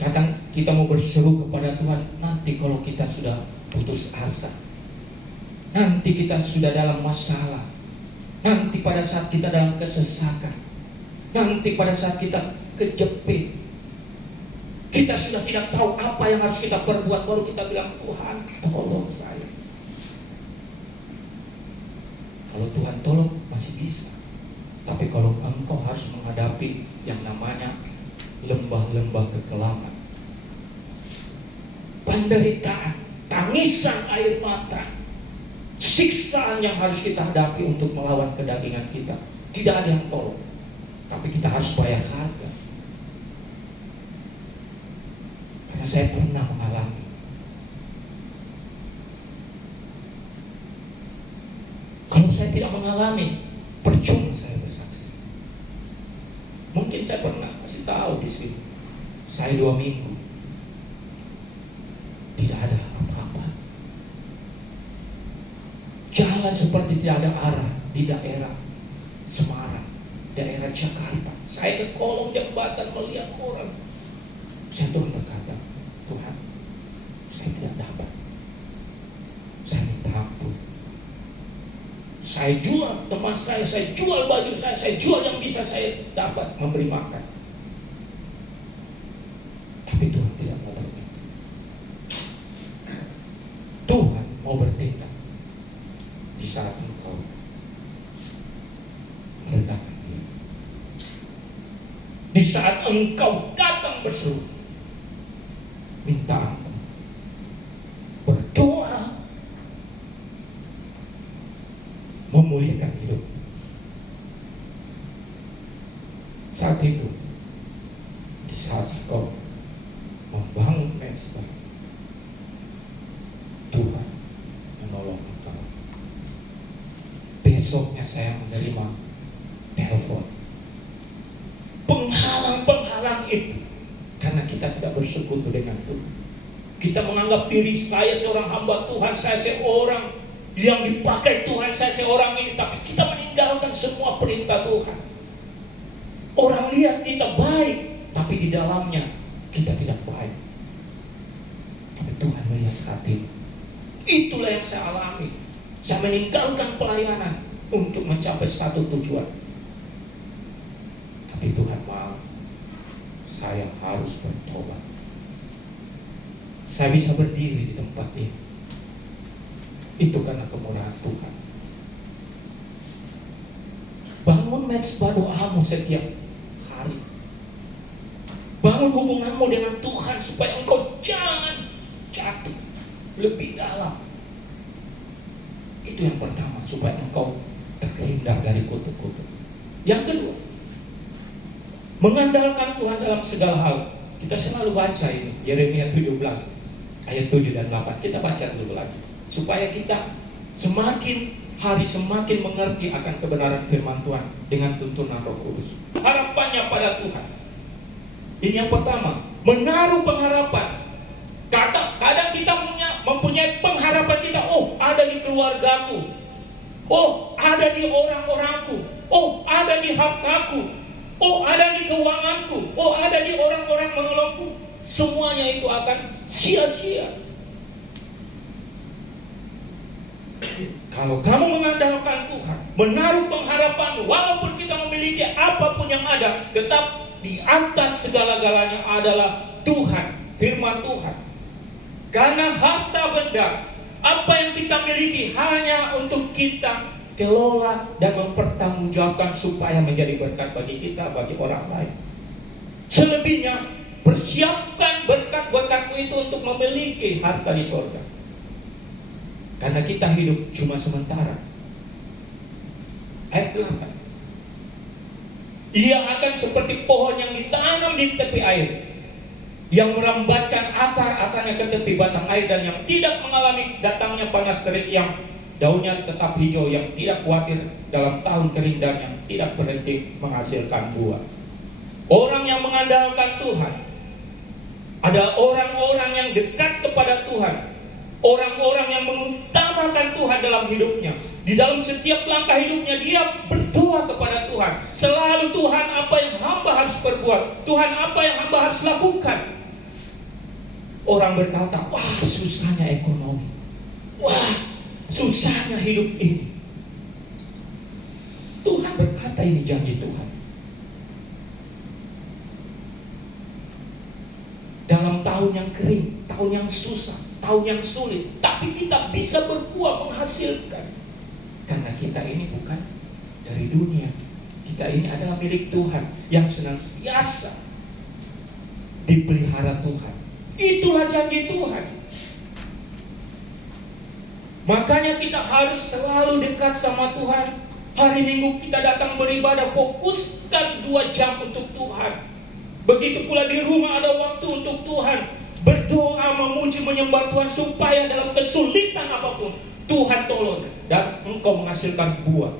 Kadang kita mau berseru kepada Tuhan, nanti kalau kita sudah putus asa, nanti kita sudah dalam masalah, nanti pada saat kita dalam kesesakan, nanti pada saat kita kejepit, kita sudah tidak tahu apa yang harus kita perbuat, baru kita bilang, Tuhan tolong saya. Kalau Tuhan tolong masih bisa. Tapi kalau engkau harus menghadapi yang namanya lembah-lembah kekelaman, penderitaan, tangisan air mata, siksaan yang harus kita hadapi untuk melawan kedagingan kita, tidak ada yang tolong. Tapi kita harus bayar harga. Karena saya pernah mengalami. Kalau saya tidak mengalami, percuma saya bersaksi. Mungkin saya pernah kasih tahu di sini, saya 2 minggu tidak ada apa-apa. Jalan seperti tidak ada arah di daerah Semarang, daerah Jakarta. Saya ke kolong jembatan melihat orang. Saya Tuhan berkata, Tuhan, saya tidak dapat. Saya minta ampun. Saya jual emas saya jual baju saya jual yang bisa saya dapat memberi makan. Tapi Tuhan tidak mau bertindak. Tuhan mau bertindak di saat engkau merendahkan diri, di saat engkau datang berseru, minta ampun, berdoa, memulihkan hidup. Saat itu, di saat engkau membangun mezbah, Tuhan menolong engkau. Besoknya saya menerima telepon. Penghalang-penghalang itu karena kita tidak bersekutu dengan Tuhan. Kita menganggap diri saya seorang hamba Tuhan, saya seorang yang dipakai Tuhan, saya seorang ini, tapi kita meninggalkan semua perintah Tuhan. Orang lihat kita baik, tapi di dalamnya kita tidak baik. Tapi Tuhan melihat hati. Itulah yang saya alami. Saya meninggalkan pelayanan untuk mencapai satu tujuan. Tapi Tuhan mau saya harus bertobat. Saya bisa berdiri di tempat ini, itu karena kemurahan Tuhan. Bangun mezbah doamu setiap hari. Bangun hubunganmu dengan Tuhan supaya engkau jangan jatuh lebih dalam. Itu yang pertama, supaya engkau terhindar dari kutuk-kutuk. Yang kedua, mengandalkan Tuhan dalam segala hal. Kita selalu baca ini Yeremia 17 ayat 7 dan 8. Kita baca dulu lagi supaya kita semakin hari semakin mengerti akan kebenaran firman Tuhan dengan tuntunan Roh Kudus. Harapannya pada Tuhan. Ini yang pertama, menaruh pengharapan. Kadang kita mempunyai pengharapan kita, oh ada di keluargaku, oh ada di orang-orangku, oh ada di hartaku, oh ada di keuanganku, oh ada di orang-orang menolongku. semuanya itu akan sia-sia. Kalau kamu mengandalkan Tuhan, menaruh pengharapan, walaupun kita memiliki apapun yang ada, tetap di atas segala-galanya adalah Tuhan, firman Tuhan. Karena harta benda, apa yang kita miliki hanya untuk kita kelola dan mempertanggungjawabkan supaya menjadi berkat bagi kita, bagi orang lain. Selebihnya, persiapkan berkat-berkatmu itu untuk memiliki harta di surga. Karena kita hidup cuma sementara. Ayat 8. Ia akan seperti pohon yang ditanam di tepi air, yang merambatkan akar-akarnya ke tepi batang air, dan yang tidak mengalami datangnya panas terik, yang daunnya tetap hijau, yang tidak khawatir dalam tahun kering, dan yang tidak berhenti menghasilkan buah. Orang yang mengandalkan Tuhan adalah orang-orang yang dekat kepada Tuhan. Orang-orang yang mengutamakan Tuhan dalam hidupnya. Di dalam setiap langkah hidupnya dia berdoa kepada Tuhan. Selalu, Tuhan, apa yang hamba harus perbuat? Tuhan, apa yang hamba harus lakukan? Orang berkata, wah, susahnya ekonomi. Wah, susahnya hidup ini. Tuhan berkata, ini janji Tuhan. Dalam tahun yang kering, tahun yang susah, tahun yang sulit, tapi kita bisa berbuah menghasilkan. Karena kita ini bukan dari dunia. Kita ini adalah milik Tuhan yang senantiasa dipelihara Tuhan. Itulah janji Tuhan. Makanya kita harus selalu dekat sama Tuhan. Hari Minggu kita datang beribadah, fokuskan 2 jam untuk Tuhan. Begitu pula di rumah ada waktu untuk Tuhan. Berdoa, memuji, menyembah Tuhan, supaya dalam kesulitan apapun Tuhan tolong dan engkau menghasilkan buah.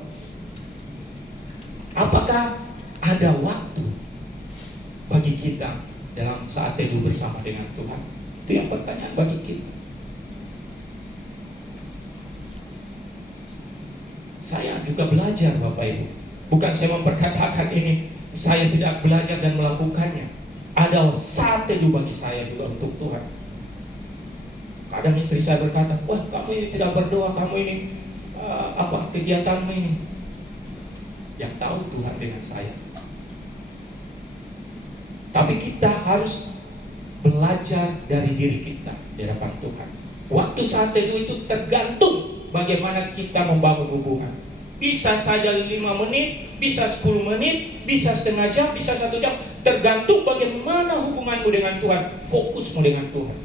Apakah ada waktu bagi kita dalam saat teduh bersama dengan Tuhan? Itu yang pertanyaan bagi kita. Saya juga belajar, Bapak Ibu. Bukan saya memperkatakan ini saya tidak belajar dan melakukannya. Ada saat teduh bagi saya juga untuk Tuhan. Kadang istri saya berkata, wah, kamu ini tidak berdoa, kamu ini apa kegiatanmu ini? Yang tahu Tuhan dengan saya. Tapi kita harus belajar dari diri kita di hadapan Tuhan. Waktu saat teduh itu tergantung bagaimana kita membangun hubungan. Bisa saja 5 menit, bisa 10 menit, bisa setengah jam, bisa 1 jam. Tergantung bagaimana hubunganmu dengan Tuhan, fokusmu dengan Tuhan.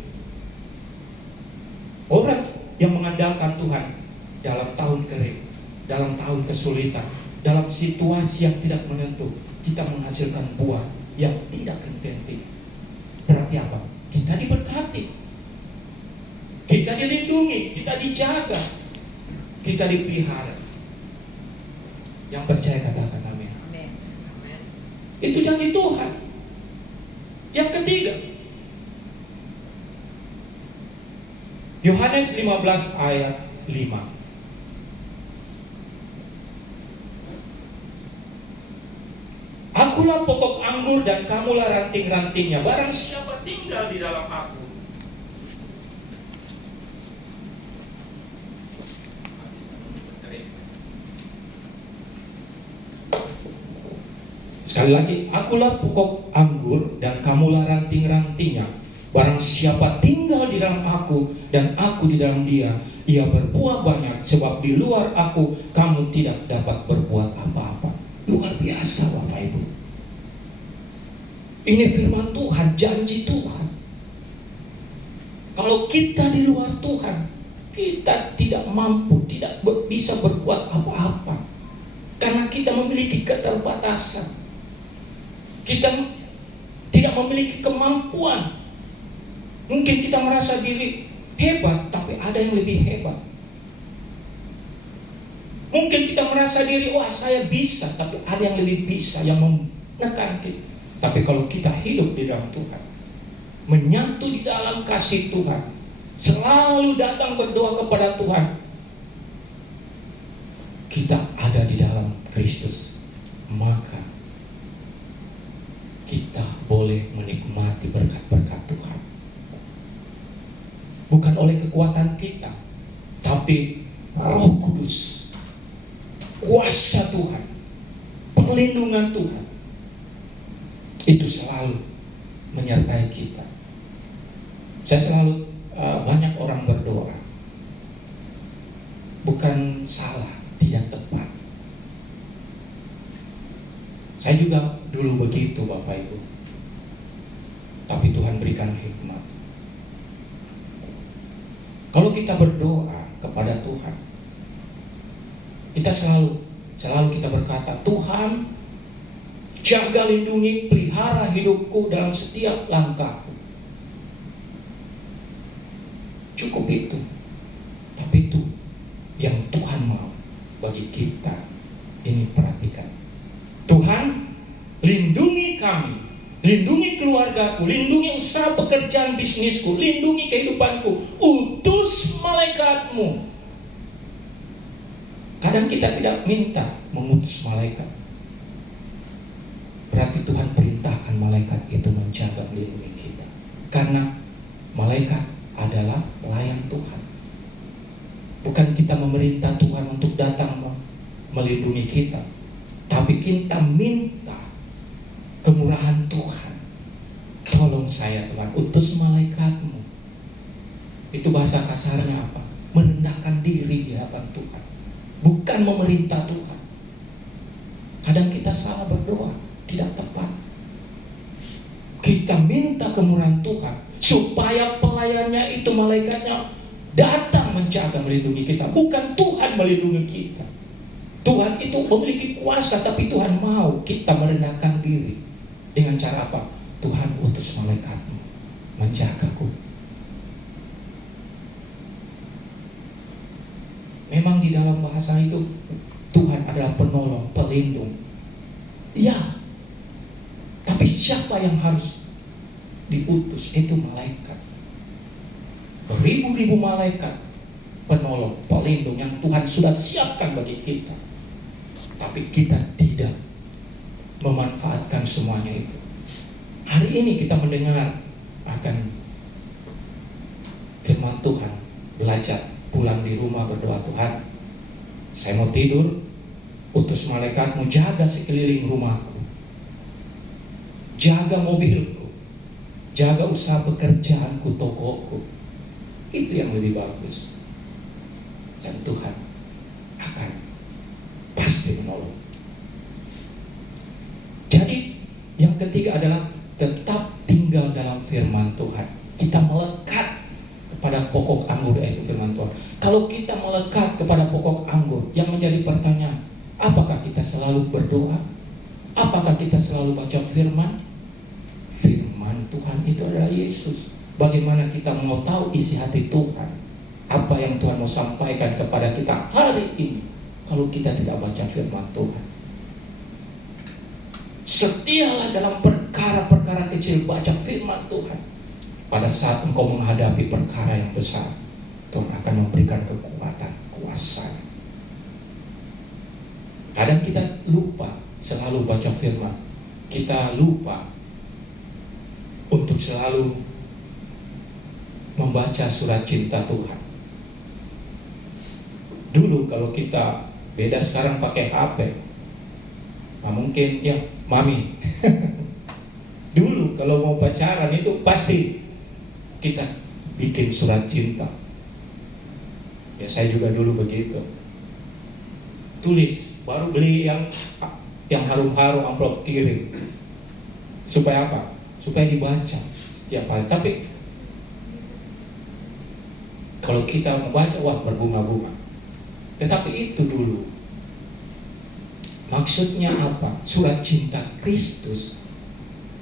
Orang yang mengandalkan Tuhan dalam tahun kering, dalam tahun kesulitan, dalam situasi yang tidak menentu, kita menghasilkan buah yang tidak henti-henti. Berarti apa? Kita diberkati, kita dilindungi, kita dijaga, kita dipelihara. Yang percaya katakan amin. Itu janji Tuhan. Yang ketiga, Yohanes 15 ayat 5. Akulah pokok anggur dan kamulah ranting-rantingnya. Barang siapa tinggal di dalam aku, sekali lagi, akulah pokok anggur dan kamulah ranting-rantingnya. Barang siapa tinggal di dalam aku dan aku di dalam dia, ia berbuah banyak, sebab di luar aku kamu tidak dapat berbuat apa-apa. Luar biasa, Bapak Ibu. Ini firman Tuhan, janji Tuhan. Kalau kita di luar Tuhan, kita tidak mampu, tidak bisa berbuat apa-apa. Karena kita memiliki keterbatasan. Kita tidak memiliki kemampuan. Mungkin kita merasa diri hebat, tapi ada yang lebih hebat. Mungkin kita merasa diri, wah, saya bisa, tapi ada yang lebih bisa, yang menekan kita. Tapi kalau kita hidup di dalam Tuhan, menyatu di dalam kasih Tuhan, selalu datang berdoa kepada Tuhan, kita ada di dalam Kristus, maka kita boleh menikmati berkat-berkat Tuhan. oleh kekuatan kita, tapi Roh Kudus, kuasa Tuhan, perlindungan Tuhan itu selalu menyertai kita. Saya selalu banyak orang berdoa, bukan salah, tidak tepat. Saya juga dulu begitu Bapak Ibu, tapi Tuhan berikan hikmat. Kalau kita berdoa kepada Tuhan, kita selalu kita berkata, Tuhan jaga, lindungi, pelihara hidupku dalam setiap langkahku. Cukup itu. Tapi itu yang Tuhan mau bagi kita. Ini perhatikan. Tuhan, lindungi kami, lindungi keluargaku, lindungi usaha pekerjaan bisnisku, lindungi kehidupanku. Utus malaikatmu. Kadang kita tidak minta mengutus malaikat. Berarti Tuhan perintahkan malaikat itu menjaga, melindungi kita. Karena malaikat adalah pelayan Tuhan. Bukan kita memerintah Tuhan untuk datang melindungi kita, tapi kita minta kemurahan Tuhan. Tolong saya Tuhan, utus malaikatmu. Itu bahasa kasarnya apa? Merendahkan diri di hadapan Tuhan, bukan memerintah Tuhan. Kadang kita salah berdoa, tidak tepat. Kita minta kemurahan Tuhan supaya pelayannya itu, malaikatnya datang menjaga, melindungi kita. Bukan Tuhan melindungi kita. Tuhan itu memiliki kuasa, tapi Tuhan mau kita merendahkan diri. Dengan cara apa? Tuhan utus malaikatmu menjagaku. Memang di dalam bahasa itu Tuhan adalah penolong, pelindung. Ya, tapi siapa yang harus diutus? Itu malaikat. Beribu-ribu malaikat penolong, pelindung yang Tuhan sudah siapkan bagi kita. Tapi kita tidak memanfaatkan semuanya itu. Hari ini kita mendengar akan firman Tuhan, belajar, pulang di rumah berdoa, Tuhan, saya mau tidur, utus malaikatmu jaga sekeliling rumahku, jaga mobilku, jaga usaha pekerjaanku, tokoku. Itu yang lebih bagus. Dan Tuhan akan pasti menolong. Jadi yang ketiga adalah tetap tinggal dalam firman Tuhan. Kita melekat kepada pokok anggur, yaitu firman Tuhan. Kalau kita melekat kepada pokok anggur, yang menjadi pertanyaan, apakah kita selalu berdoa? Apakah kita selalu baca firman? Firman Tuhan itu adalah Yesus. Bagaimana kita mau tahu isi hati Tuhan? Apa yang Tuhan mau sampaikan kepada kita hari ini kalau kita tidak baca firman Tuhan? Setialah dalam perkara-perkara kecil, baca firman Tuhan. Pada saat engkau menghadapi perkara yang besar, Tuhan akan memberikan kekuatan, kuasa. Kadang kita lupa selalu baca firman. Kita lupa untuk selalu membaca surat cinta Tuhan. Dulu kalau kita, beda sekarang pakai HP. Nah, mungkin ya mami. Dulu kalau mau pacaran itu pasti kita bikin surat cinta. Ya saya juga dulu begitu. Tulis, baru beli yang harum-harum, amplop kirim. Supaya apa? Supaya dibaca setiap hari. Tapi kalau kita membaca, wah berbunga-bunga. Tetapi itu dulu. Maksudnya apa? Surat cinta Kristus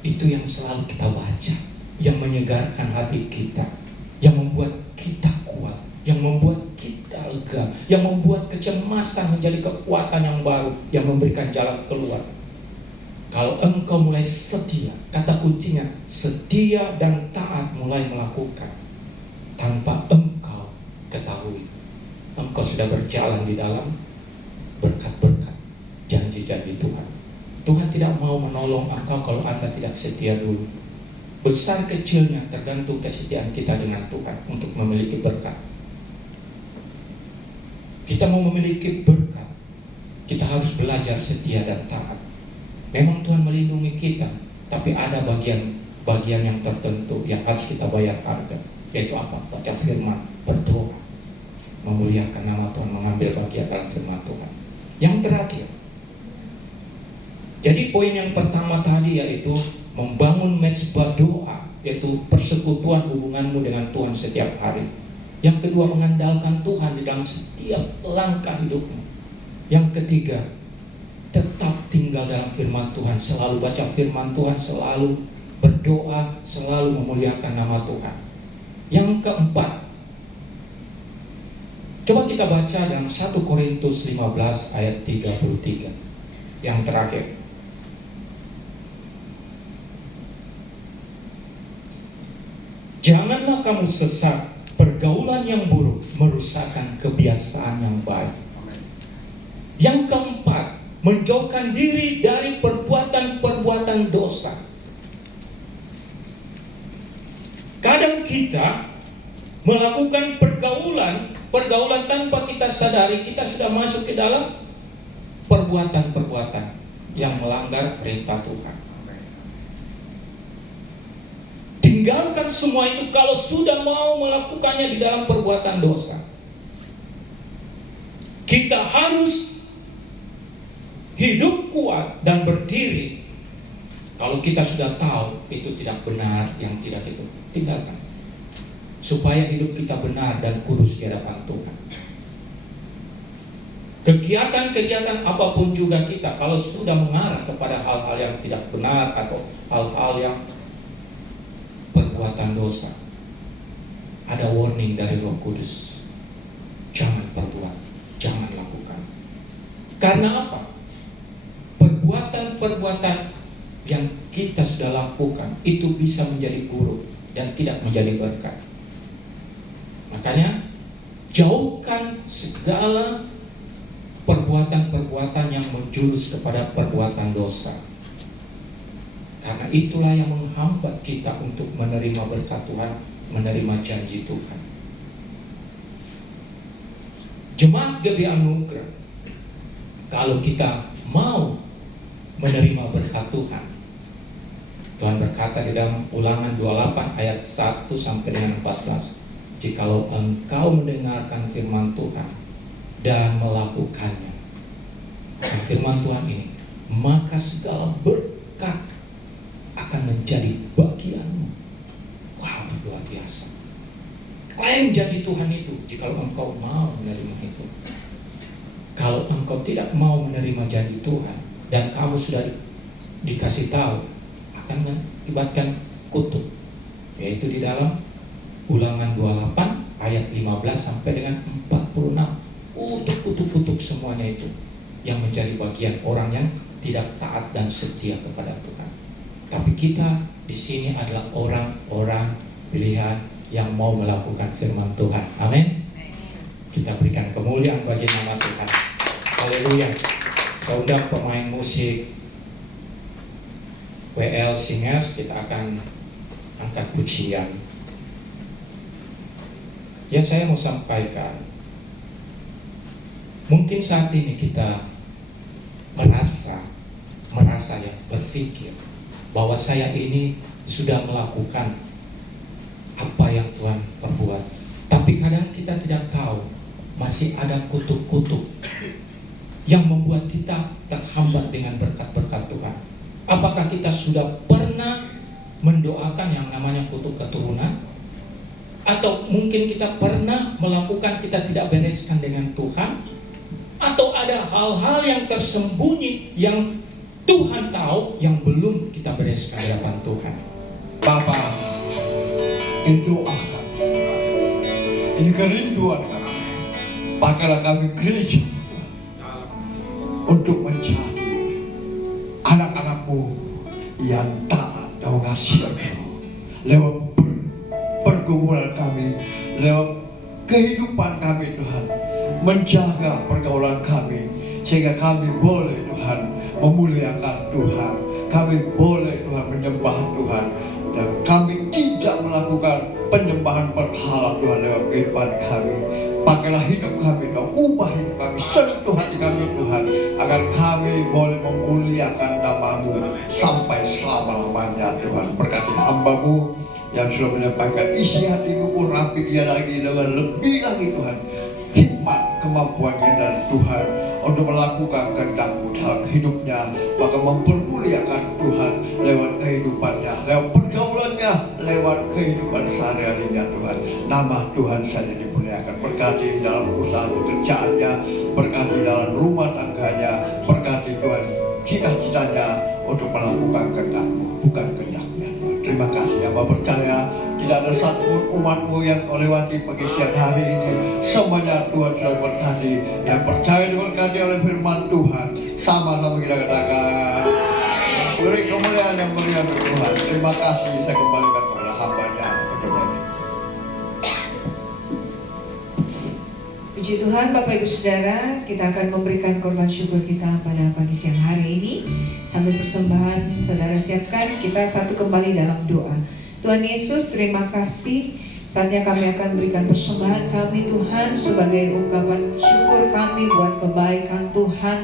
itu yang selalu kita baca, yang menyegarkan hati kita, yang membuat kita kuat, yang membuat kita lega, yang membuat kecemasan menjadi kekuatan yang baru, yang memberikan jalan keluar. Kalau engkau mulai setia, kata kuncinya setia dan taat mulai melakukan, tanpa engkau ketahui, engkau sudah berjalan di dalam berkat-berkat, janji-janji Tuhan. Tuhan tidak mau menolong engkau kalau Anda tidak setia dulu. besar kecilnya tergantung kesetiaan kita dengan Tuhan untuk memiliki berkat. Kita mau memiliki berkat, kita harus belajar setia dan taat. Memang Tuhan melindungi kita, tapi ada bagian yang tertentu yang harus kita bayar harga. Yaitu apa? Baca firman, berdoa, memuliakan nama Tuhan, mengambil bagian dalam firman Tuhan. Yang terakhir, jadi poin yang pertama tadi yaitu membangun mezbah doa, yaitu persekutuan hubunganmu dengan Tuhan setiap hari. Yang kedua, mengandalkan Tuhan di dalam setiap langkah hidupmu. Yang ketiga, tetap tinggal dalam firman Tuhan, selalu baca firman Tuhan, selalu berdoa, selalu memuliakan nama Tuhan. Yang keempat, coba kita baca dalam 1 Korintus 15 ayat 33. Yang terakhir, janganlah kamu sesat, pergaulan yang buruk merusakkan kebiasaan yang baik. Yang keempat, menjauhkan diri dari perbuatan-perbuatan dosa. Kadang kita melakukan pergaulan tanpa kita sadari kita sudah masuk ke dalam perbuatan-perbuatan yang melanggar perintah Tuhan. Tinggalkan semua itu kalau sudah mau melakukannya di dalam perbuatan dosa. Kita harus hidup kuat dan berdiri. Kalau kita sudah tahu itu tidak benar, yang tidak itu, tinggalkan. Supaya hidup kita benar dan kudus di hadapan Tuhan. Kegiatan-kegiatan apapun juga kita, kalau sudah mengarah kepada hal-hal yang tidak benar atau hal-hal yang perbuatan dosa, ada warning dari Roh Kudus. Jangan perbuat, jangan lakukan. Karena apa? Perbuatan-perbuatan yang kita sudah lakukan itu bisa menjadi buruk dan tidak menjadi berkat. Makanya jauhkan segala perbuatan-perbuatan yang menjurus kepada perbuatan dosa. Karena itulah yang menghambat kita untuk menerima berkat Tuhan, menerima janji Tuhan. Jemaat GBI Anugerah, kalau kita mau menerima berkat Tuhan, Tuhan berkata di dalam Ulangan 28 ayat 1 sampai dengan 14, jikalau engkau mendengarkan firman Tuhan dan melakukannya, firman Tuhan ini, maka segala berkat akan menjadi bagianmu. Wow, luar biasa. Klaim janji Tuhan itu, jikalau engkau mau menerima itu. Kalau engkau tidak mau menerima janji Tuhan dan kamu sudah dikasih tahu, akan mengakibatkan kutuk, yaitu di dalam Ulangan 28 ayat 15 sampai dengan 46. Kutuk semuanya itu yang menjadi bagian orang yang tidak taat dan setia kepada Tuhan. Tapi kita di sini adalah orang-orang pilihan yang mau melakukan firman Tuhan. Amin. Kita berikan kemuliaan bagi nama Tuhan. Haleluya. Saya undang pemain musik WL Singers, kita akan angkat pujian. Ya, saya mau sampaikan, mungkin saat ini kita merasa ya, berpikir bahwa saya ini sudah melakukan apa yang Tuhan perbuat. Tapi kadang kita tidak tahu, masih ada kutuk-kutuk yang membuat kita terhambat dengan berkat-berkat Tuhan. Apakah kita sudah pernah mendoakan yang namanya kutuk keturunan? Atau mungkin kita pernah melakukan kita tidak bereskan dengan Tuhan? Atau ada hal-hal yang tersembunyi yang Tuhan tahu yang belum kita bereskan di hadapan Tuhan? Bapa, doakan. Ini kerinduan kami. Pakailah kami gereja untuk mencari anak-anakmu yang taat dan mengasihi lewat pergumulan kami, lewat kehidupan kami Tuhan, menjaga pergaulan kami sehingga kami boleh Tuhan memuliakan Tuhan, kami boleh Tuhan Tuhan, menyembah Tuhan. Dan kami tidak melakukan penyembahan berhala Tuhan lewat kehidupan kami. Pakailah hidup kami Tuhan, ubah hidup kami, sentuh hati kami Tuhan, agar kami boleh memuliakan nama-Mu sampai selama-lamanya Tuhan. Berkati hamba-Mu yang sudah menyampaikan isi hatiku, urapi dia lagi dengan lebih lagi Tuhan, hikmat kemampuannya dan Tuhan untuk melakukan kehendak-Mu dalam hidupnya, maka mempermuliakan Tuhan lewat kehidupannya, lewat pergaulannya, lewat kehidupan sehari-harinya Tuhan. Nama Tuhan saja dimuliakan. Berkati dalam usaha pekerjaannya, berkati dalam rumah tangganya, berkati Tuhan cita-citanya untuk melakukan kehendak-Mu, bukan kehendaknya. Terima kasih, hamba percaya tidak ada satupun umat-Mu yang melewati pagi siang hari ini. Semuanya Tuhan sudah berkati, yang percaya diberkati oleh firman Tuhan. Sama-sama kita katakan, beri kemuliaan yang mulia untuk Tuhan. Terima kasih, saya kembalikan kepada hamba-Nya. Puji Tuhan, Bapak Ibu Saudara, kita akan memberikan korban syukur kita pada pagi siang hari ini. Sambil persembahan, Saudara siapkan, kita satu kembali dalam doa. Tuhan Yesus, terima kasih. Saatnya kami akan berikan persembahan kami Tuhan sebagai ungkapan syukur kami buat kebaikan Tuhan.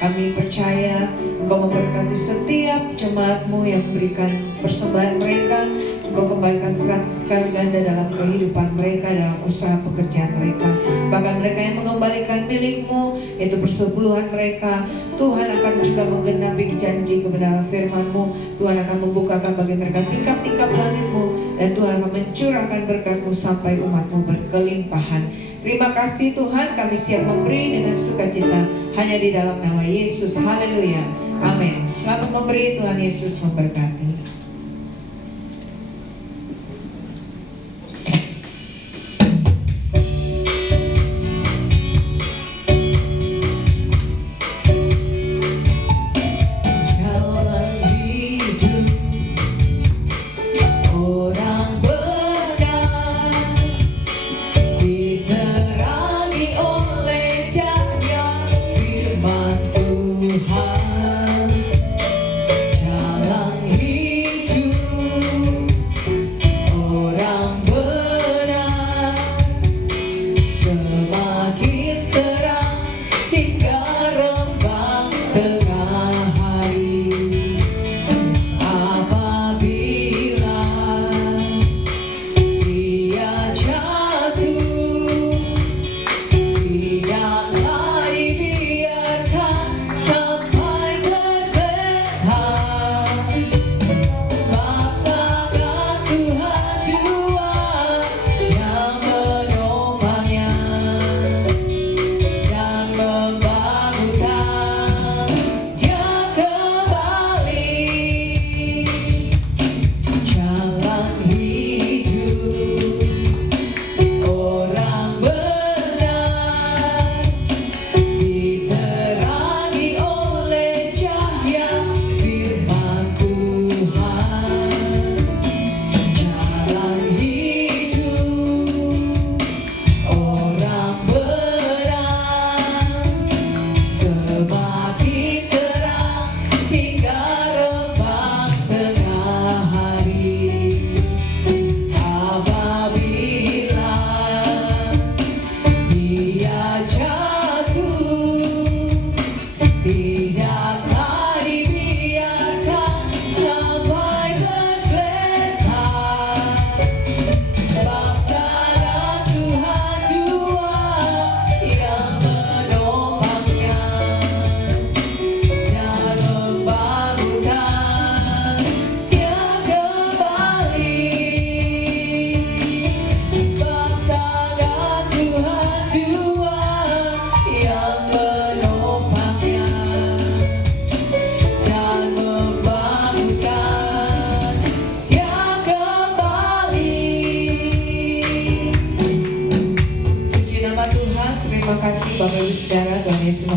Kami percaya Engkau memberkati setiap jemaat-Mu yang memberikan persembahan mereka. Engkau kembalikan 100 kali ganda dalam kehidupan mereka, dalam usaha pekerjaan mereka. Bahkan mereka yang mengembalikan milik-Mu, yaitu persepuluhan mereka, Tuhan akan juga menggenapi janji kebenaran firman-Mu. Tuhan akan membukakan bagi mereka tingkap-tingkap langit-Mu, dan Tuhan akan mencurahkan berkat-Mu sampai umat-Mu berkelimpahan. Terima kasih Tuhan, kami siap memberi dengan sukacita hanya di dalam nama Yesus. Haleluya. Amin. Selamat memberi, Tuhan Yesus memberkati.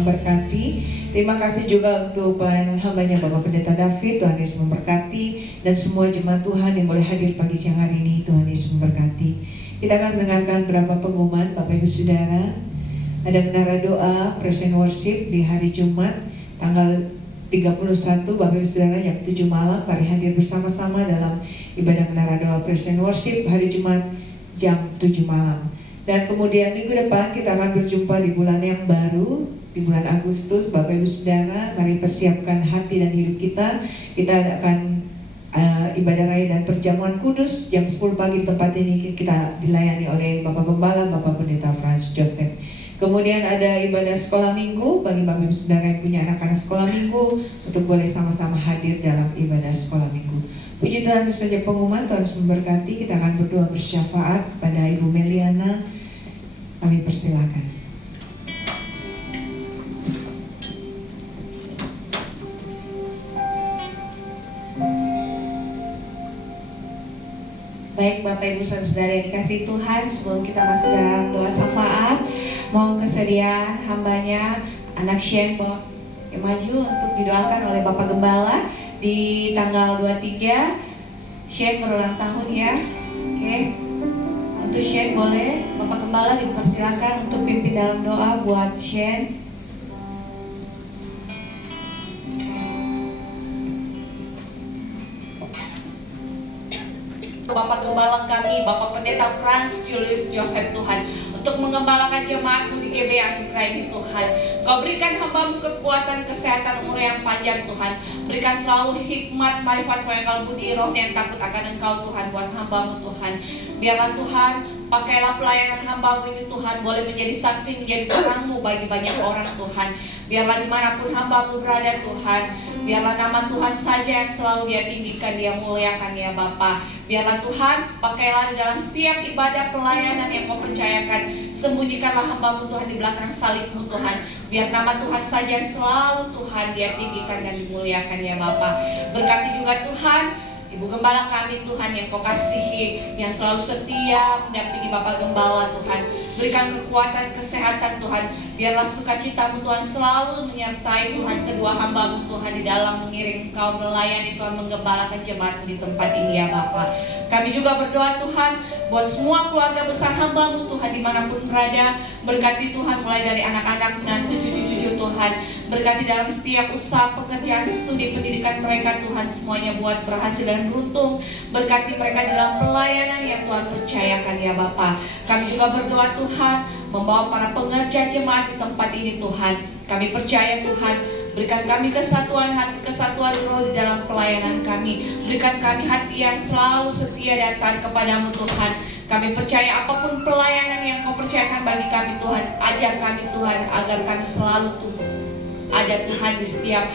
memberkati. Terima kasih juga untuk pelayanan hambanya Bapak Pendeta David. Tuhan Yesus memberkati. Dan semua jemaat Tuhan yang boleh hadir pagi siang hari ini, Tuhan Yesus memberkati. Kita akan mendengarkan beberapa pengumuman Bapak Ibu Saudara. Ada menara doa Praise and Worship di hari Jumat tanggal 31 Bapak Ibu Saudara jam 7 malam. Mari hadir bersama-sama dalam ibadah menara doa praise and worship hari Jumat jam 7 malam. Dan kemudian minggu depan kita akan berjumpa di bulan yang baru, di bulan Agustus. Bapak Ibu Saudara, mari persiapkan hati dan hidup kita. Kita akan ibadah raya dan perjamuan kudus jam 10 pagi di tempat ini. Kita dilayani oleh Bapak Gembala, Bapak Pendeta Franz Joseph. Kemudian ada ibadah sekolah minggu bagi Bapak Ibu Saudara yang punya anak-anak sekolah minggu, untuk boleh sama-sama hadir dalam ibadah sekolah minggu. Puji Tuhan, itu saja pengumuman. Tuhan Yesus memberkati. Kita akan berdoa bersyafaat kepada Ibu Meliana. Kami persilakan. Baik Bapak Ibu Saudara yang dikasihi Tuhan, sebelum kita masuk dalam doa syafaat, mohon kesediaan hambanya anak Shane maju untuk didoakan oleh Bapak Gembala di tanggal 23. Shane berulang tahun ya. Oke. Untuk Shane boleh Bapak Gembala dipersilakan untuk pimpin dalam doa buat Shane. Bapak Gembala kami, Bapak Pendeta Franz Julius Joseph Tuhan, untuk mengembalakan jemaat-Mu di GBI Anugerah ini Tuhan. Kau berikan hamba-Mu kekuatan, kesehatan, umur yang panjang Tuhan. Berikan selalu hikmat, marifat, akal budi, roh yang takut akan Engkau Tuhan buat hamba-Mu Tuhan. Biarlah Tuhan, pakailah pelayanan hamba-Mu ini Tuhan, boleh menjadi saksi, menjadi terang-Mu bagi banyak orang Tuhan. Biarlah dimanapun hamba-Mu berada Tuhan, biarlah nama Tuhan saja yang selalu Dia tinggikan, Dia muliakan ya Bapa. Biarlah Tuhan, pakailah di dalam setiap ibadah pelayanan yang Kau percayakan. Sembunyikanlah hamba-Mu Tuhan di belakang salib-Mu Tuhan. Biar nama Tuhan saja selalu Tuhan Dia tinggikan dan dimuliakan ya Bapa. Berkati juga Tuhan Ibu Gembala kami Tuhan yang Kau kasihi, yang selalu setia mendampingi Bapak Gembala Tuhan. Berikan kekuatan, kesehatan Tuhan. Biarlah sukacita-Mu Tuhan selalu menyertai Tuhan kedua hamba-Mu Tuhan di dalam mengiring Kau melayani Tuhan, menggembalakan jemaat di tempat ini ya Bapa. Kami juga berdoa Tuhan buat semua keluarga besar hamba-Mu Tuhan dimanapun berada. Berkati Tuhan mulai dari anak-anak dan cucu-cucu Tuhan. Berkati dalam setiap usaha, pekerjaan, studi, pendidikan mereka Tuhan, semuanya buat berhasil dan beruntung. Berkati mereka dalam pelayanan yang Tuhan percayakan ya Bapa. Kami juga berdoa Tuhan membawa para pengerja jemaat di tempat ini Tuhan. Kami percaya Tuhan, berikan kami kesatuan hati, kesatuan roh di dalam pelayanan kami. Berikan kami hati yang selalu setia dan taat kepadamu Tuhan. Kami percaya apapun pelayanan yang Kau percayakan bagi kami Tuhan, ajar kami Tuhan agar kami selalu Tuhan ada Tuhan di setiap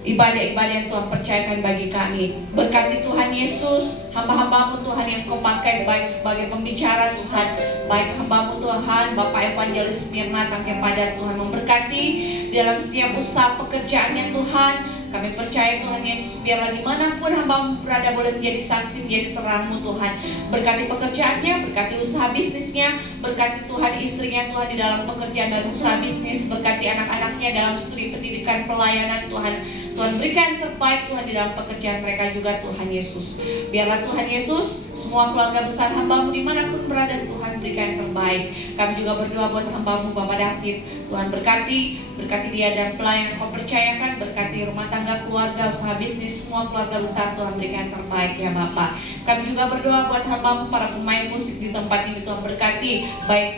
ibadah-ibadah yang Tuhan percayakan bagi kami. Berkati Tuhan Yesus, hamba-hamba-Mu Tuhan yang Kau pakai baik sebagai pembicara Tuhan, baik hamba-Mu Tuhan, Bapak Evangelis Mirna Tangke Padat Tuhan, memberkati dalam setiap usaha pekerjaannya Tuhan. Kami percaya Tuhan Yesus, biarlah dimanapun hamba-Mu berada boleh menjadi saksi, menjadi terang-Mu Tuhan. Berkati pekerjaannya, berkati usaha bisnisnya, berkati Tuhan istrinya Tuhan di dalam pekerjaan dan usaha bisnis, berkati anak-anaknya dalam studi pendidikan pelayanan Tuhan. Tuhan berikan yang terbaik Tuhan di dalam pekerjaan mereka juga Tuhan Yesus. Biarlah Tuhan Yesus, semua keluarga besar hamba-Mu dimanapun berada Tuhan berikan yang terbaik. Kami juga berdoa buat hamba-Mu Bapak David. Tuhan berkati dia dan pelayanan Kau percayakan. Berkati rumah tangga, keluarga, usaha bisnis, semua keluarga besar Tuhan berikan yang terbaik ya Bapak. Kami juga berdoa buat hamba-Mu para pemain musik di tempat ini Tuhan berkati, baik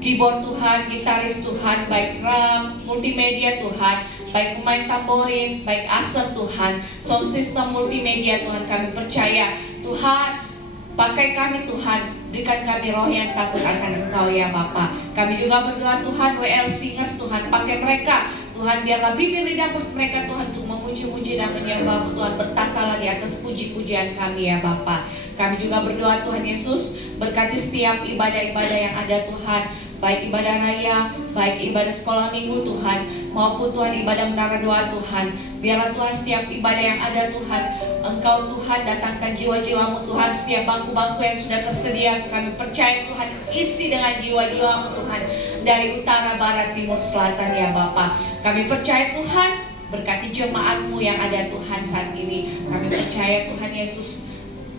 keyboard Tuhan, gitaris Tuhan, baik drum, multimedia Tuhan, baik pemain tamborin, baik aser Tuhan, sound system multimedia Tuhan. Kami percaya Tuhan, pakai kami Tuhan, berikan kami roh yang takut akan Engkau ya Bapa. Kami juga berdoa Tuhan, WL Singers Tuhan, pakai mereka Tuhan, biarlah bibir lidah mereka Tuhan untuk memuji-muji dan menyembah-Mu Tuhan, bertahtalah di atas puji-pujian kami ya Bapa. Kami juga berdoa Tuhan Yesus, berkati setiap ibadah-ibadah yang ada Tuhan, baik ibadah raya, baik ibadah sekolah minggu Tuhan, maupun Tuhan ibadah menara doa Tuhan. Biarlah Tuhan setiap ibadah yang ada Tuhan, Engkau Tuhan datangkan jiwa-jiwa-Mu Tuhan. Setiap bangku-bangku yang sudah tersedia, kami percaya Tuhan isi dengan jiwa-jiwa-Mu Tuhan, dari utara, barat, timur, selatan ya Bapa. Kami percaya Tuhan, berkati jemaat-Mu yang ada Tuhan saat ini. Kami percaya Tuhan Yesus,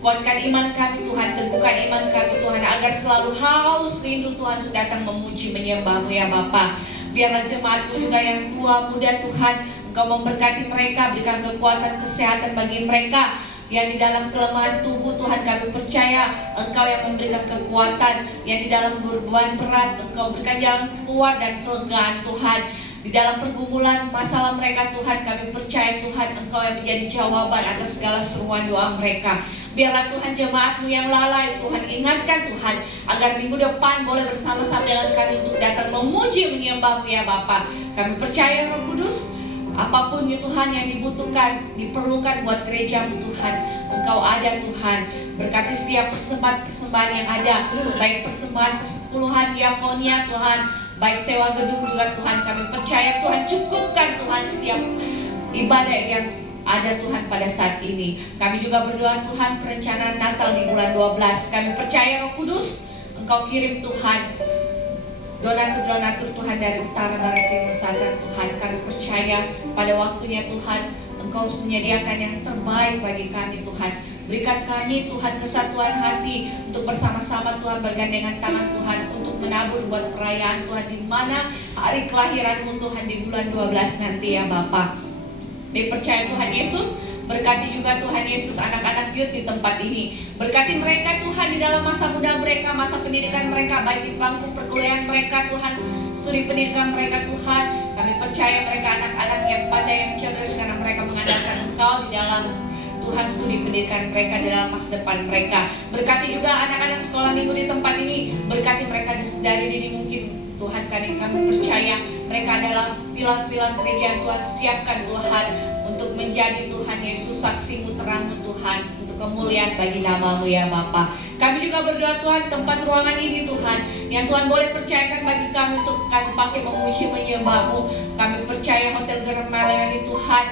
kuatkan iman kami Tuhan, teguhkan iman kami Tuhan, agar selalu haus rindu Tuhan untuk datang memuji menyembah-Mu ya Bapa. Biarlah jemaat-Mu juga yang tua muda Tuhan, Engkau memberkati mereka, berikan kekuatan kesehatan bagi mereka yang di dalam kelemahan tubuh. Tuhan, kami percaya Engkau yang memberikan kekuatan, yang di dalam beban berat Engkau berikan jalan keluar dan kelegaan. Tuhan, di dalam pergumulan masalah mereka, Tuhan, kami percaya Tuhan Engkau yang menjadi jawaban atas segala seruan doa mereka. Biarlah Tuhan jemaat-Mu yang lalai, Tuhan ingatkan Tuhan, agar minggu depan boleh bersama-sama dengan kami untuk datang memuji menyembah-Mu ya Bapa. Kami percaya Roh Kudus, apapun ya Tuhan yang dibutuhkan, diperlukan buat gereja-Mu Tuhan, Engkau ada Tuhan. Berkati setiap persembahan yang ada, baik persembahan persepuluhan diakonia Tuhan, baik sewa gedung juga Tuhan. Kami percaya Tuhan, cukupkan Tuhan setiap ibadah yang ada Tuhan pada saat ini. Kami juga berdoa Tuhan perencanaan Natal di bulan 12. Kami percaya Roh Kudus Engkau kirim Tuhan donatur-donatur Tuhan dari utara, barat, timur, selatan Tuhan. Kami percaya pada waktunya Tuhan Engkau menyediakan yang terbaik bagi kami Tuhan. Berikan kami Tuhan kesatuan hati untuk bersama-sama Tuhan bergandengan tangan Tuhan untuk menabur buat perayaan Tuhan, di mana hari kelahiran-Mu Tuhan di bulan 12 nanti ya Bapa. Kami percaya Tuhan Yesus, berkati juga Tuhan Yesus anak-anak youth di tempat ini. Berkati mereka Tuhan di dalam masa muda mereka, masa pendidikan mereka, baik di bangku perkuliahan mereka Tuhan, studi pendidikan mereka Tuhan. Kami percaya mereka anak-anak yang pandai, yang cerdas, karena mereka mengandalkan Engkau di dalam Tuhan studi pendidikan mereka, di dalam masa depan mereka. Berkati juga anak-anak sekolah minggu di tempat ini, berkati mereka dari dini mungkin Tuhan. Kami percaya mereka adalah pilar-pilar gereja yang Tuhan siapkan Tuhan untuk menjadi Tuhan Yesus saksi-Mu, terang-Mu Tuhan, untuk kemuliaan bagi nama-Mu ya Bapa. Kami juga berdoa Tuhan tempat ruangan ini Tuhan, yang Tuhan boleh percayakan bagi kami untuk kami pakai memuji menyembah-Mu. Kami percaya Hotel Grand Malion ini Tuhan,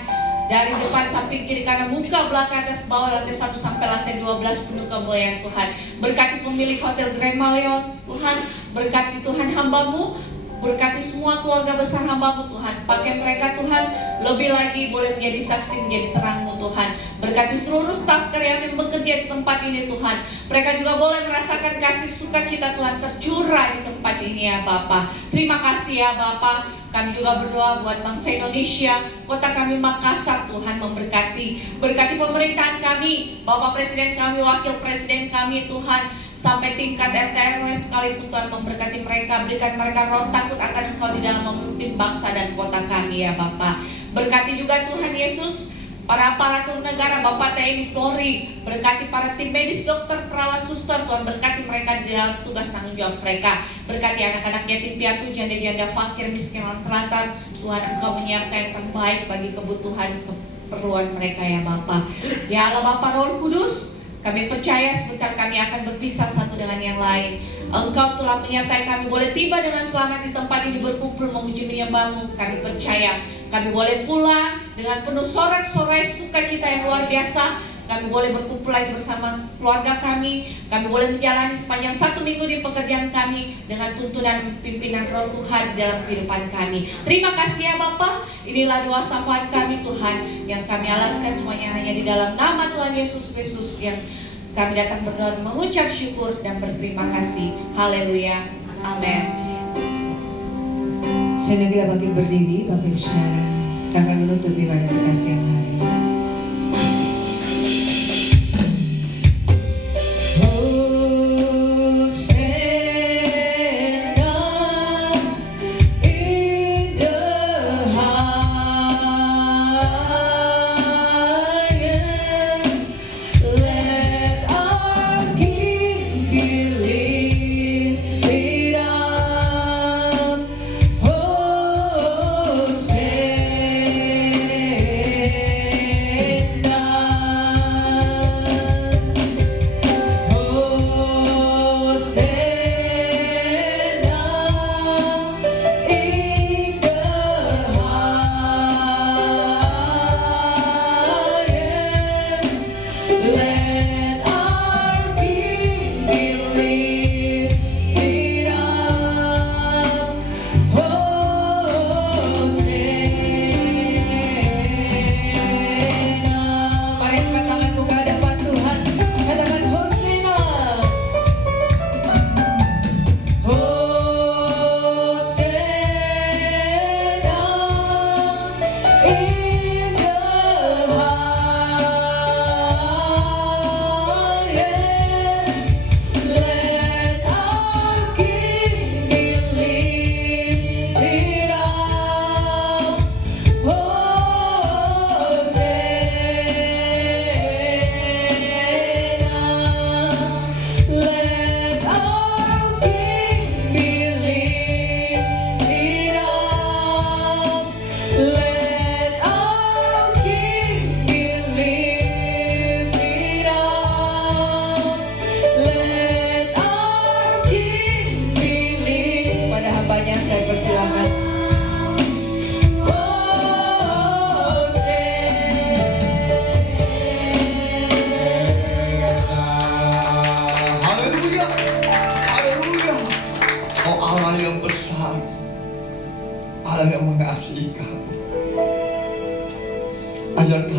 dari depan samping kiri kanan muka belakang atas bawah lantai 1 sampai lantai 12 penuh kemuliaan Tuhan. Berkati pemilik Hotel Grand Malion Tuhan, berkati Tuhan hamba-Mu, berkati semua keluarga besar hamba-Mu Tuhan. Pakai mereka Tuhan lebih lagi boleh menjadi saksi, menjadi terang-Mu Tuhan. Berkati seluruh staf karyawan yang bekerja di tempat ini Tuhan. Mereka juga boleh merasakan kasih sukacita Tuhan tercurah di tempat ini ya Bapa. Terima kasih ya Bapa. Kami juga berdoa buat bangsa Indonesia, kota kami Makassar Tuhan memberkati. Berkati pemerintahan kami, Bapak Presiden kami, Wakil Presiden kami Tuhan, sampai tingkat RT RW sekalipun Tuhan memberkati mereka. Berikan mereka roh takut akan Engkau di dalam memimpin bangsa dan kota kami ya Bapak. Berkati juga Tuhan Yesus para aparatur negara, Bapak TNI Polri, berkati para tim medis, dokter, perawat, suster, Tuhan berkati mereka di dalam tugas tanggung jawab mereka. Berkati anak-anak yatim piatu, janda-janda fakir, miskin, orang telantar, Tuhan Engkau menyiapkan yang terbaik bagi kebutuhan, keperluan mereka ya Bapak. Ya Allah Bapa Roh Kudus, kami percaya sebentar kami akan berpisah satu dengan yang lain. Engkau telah menyertai kami boleh tiba dengan selamat di tempat ini berkumpul memuji menyembah-Mu. Kami percaya kami boleh pulang dengan penuh sorak-sorai sukacita yang luar biasa. Kami boleh berkumpul lagi bersama keluarga kami. Kami boleh menjalani sepanjang 1 minggu di pekerjaan kami dengan tuntunan pimpinan Roh Tuhan dalam kehidupan kami. Terima kasih ya Bapa. Inilah doa syafaat kami Tuhan, yang kami alaskan semuanya hanya di dalam nama Tuhan Yesus Kristus, yang kami datang berdoa mengucap syukur dan berterima kasih. Haleluya. Amin. Segera bangkit berdiri, Bapak Ibu Saudara. Kita akan menutup ibadah kita siang hari ini. Oh, say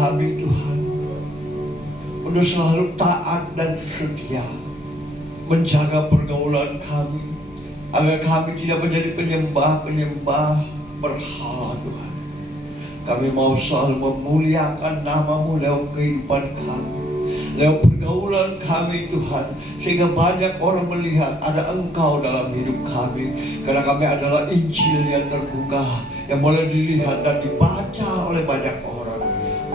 kami Tuhan, untuk selalu taat dan setia menjaga pergaulan kami, agar kami tidak menjadi penyembah-penyembah berhala Tuhan. Kami mau selalu memuliakan nama-Mu lewat kehidupan kami, lewat pergaulan kami Tuhan, sehingga banyak orang melihat ada Engkau dalam hidup kami, karena kami adalah Injil yang terbuka, yang boleh dilihat dan dibaca oleh banyak orang.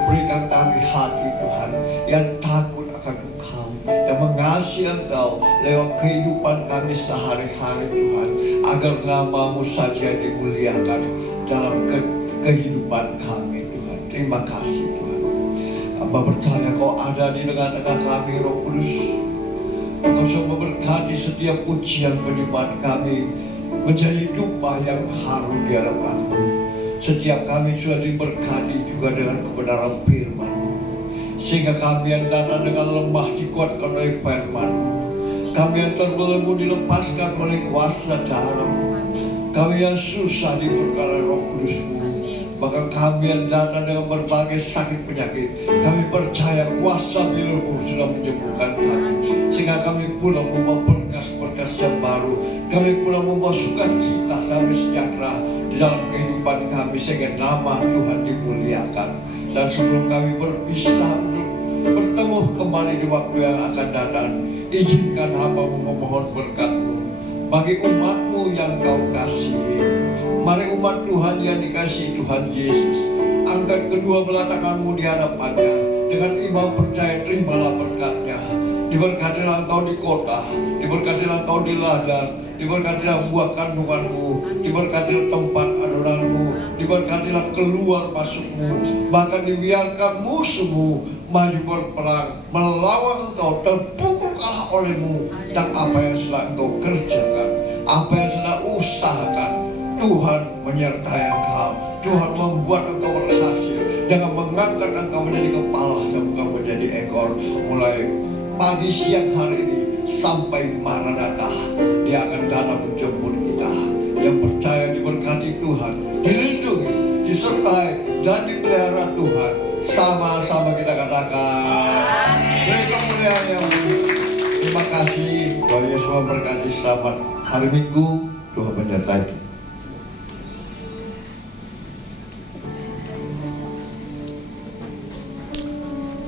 Berikan kami hati Tuhan yang takut akan Engkau, yang mengasihi Engkau lewat kehidupan kami sehari-hari Tuhan, agar nama-Mu saja dimuliakan dalam kehidupan kami Tuhan. Terima kasih Tuhan. Hamba percaya Kau ada di tengah-tengah kami, Roh Kudus. Engkau sudah memberkati setiap pujian penyembahan kami menjadi dupa yang harum di hadapan-Mu. Setiap kami sudah diberkati juga dengan kebenaran firman-Mu, sehingga kami yang datang dengan lemah dikuatkan oleh firman-Mu. Kami yang terbelenggu dilepaskan oleh kuasa darah-Mu. Kami yang susah diberkati Roh Kudus-Mu. Bahkan kami yang datang dengan berbagai sakit penyakit, kami percaya kuasa biru-Mu sudah menyembuhkan kami, sehingga kami pulang membawa berkas-berkas yang baru. Kami pulang membawa sukacita, damai sejahtera di dalam kehidupan kami, sehingga nama Tuhan dimuliakan. Dan sebelum kami berpisah untuk bertemu kembali di waktu yang akan datang, izinkan hamba-Mu memohon berkat-Mu bagi umat-Mu yang Kau kasihi. Mari umat Tuhan yang dikasihi Tuhan Yesus, angkat kedua belah tangan-Mu di hadapannya, dengan iman percaya terimalah berkat-Nya. Diberkatilah engkau di kota, diberkatilah engkau di ladang, diberkatilah buah kandungan-Mu, diberkatilah tempat adonanmu, diberkatilah keluar masuk-Mu, bahkan dibiarkan musuh-Mu maju berperang melawan engkau, terpukul kalah oleh-Mu. Dan apa yang sudah engkau kerjakan, apa yang sudah usahakan, Tuhan menyertai engkau. Tuhan membuat engkau berhasil dengan mengangkat engkau menjadi kepala dan bukan menjadi ekor. Mulai pagi siang hari ini sampai Maranatha, Dia akan datang menjemput kita. Yang percaya diberkati Tuhan, dilindungi, disertai dan dipelihara Tuhan. Sama-sama kita katakan, beri kemuliaan yang mulia. Terima kasih. Tuhan Yesus memberkati. Selamat hari Minggu. Tuhan menyertai.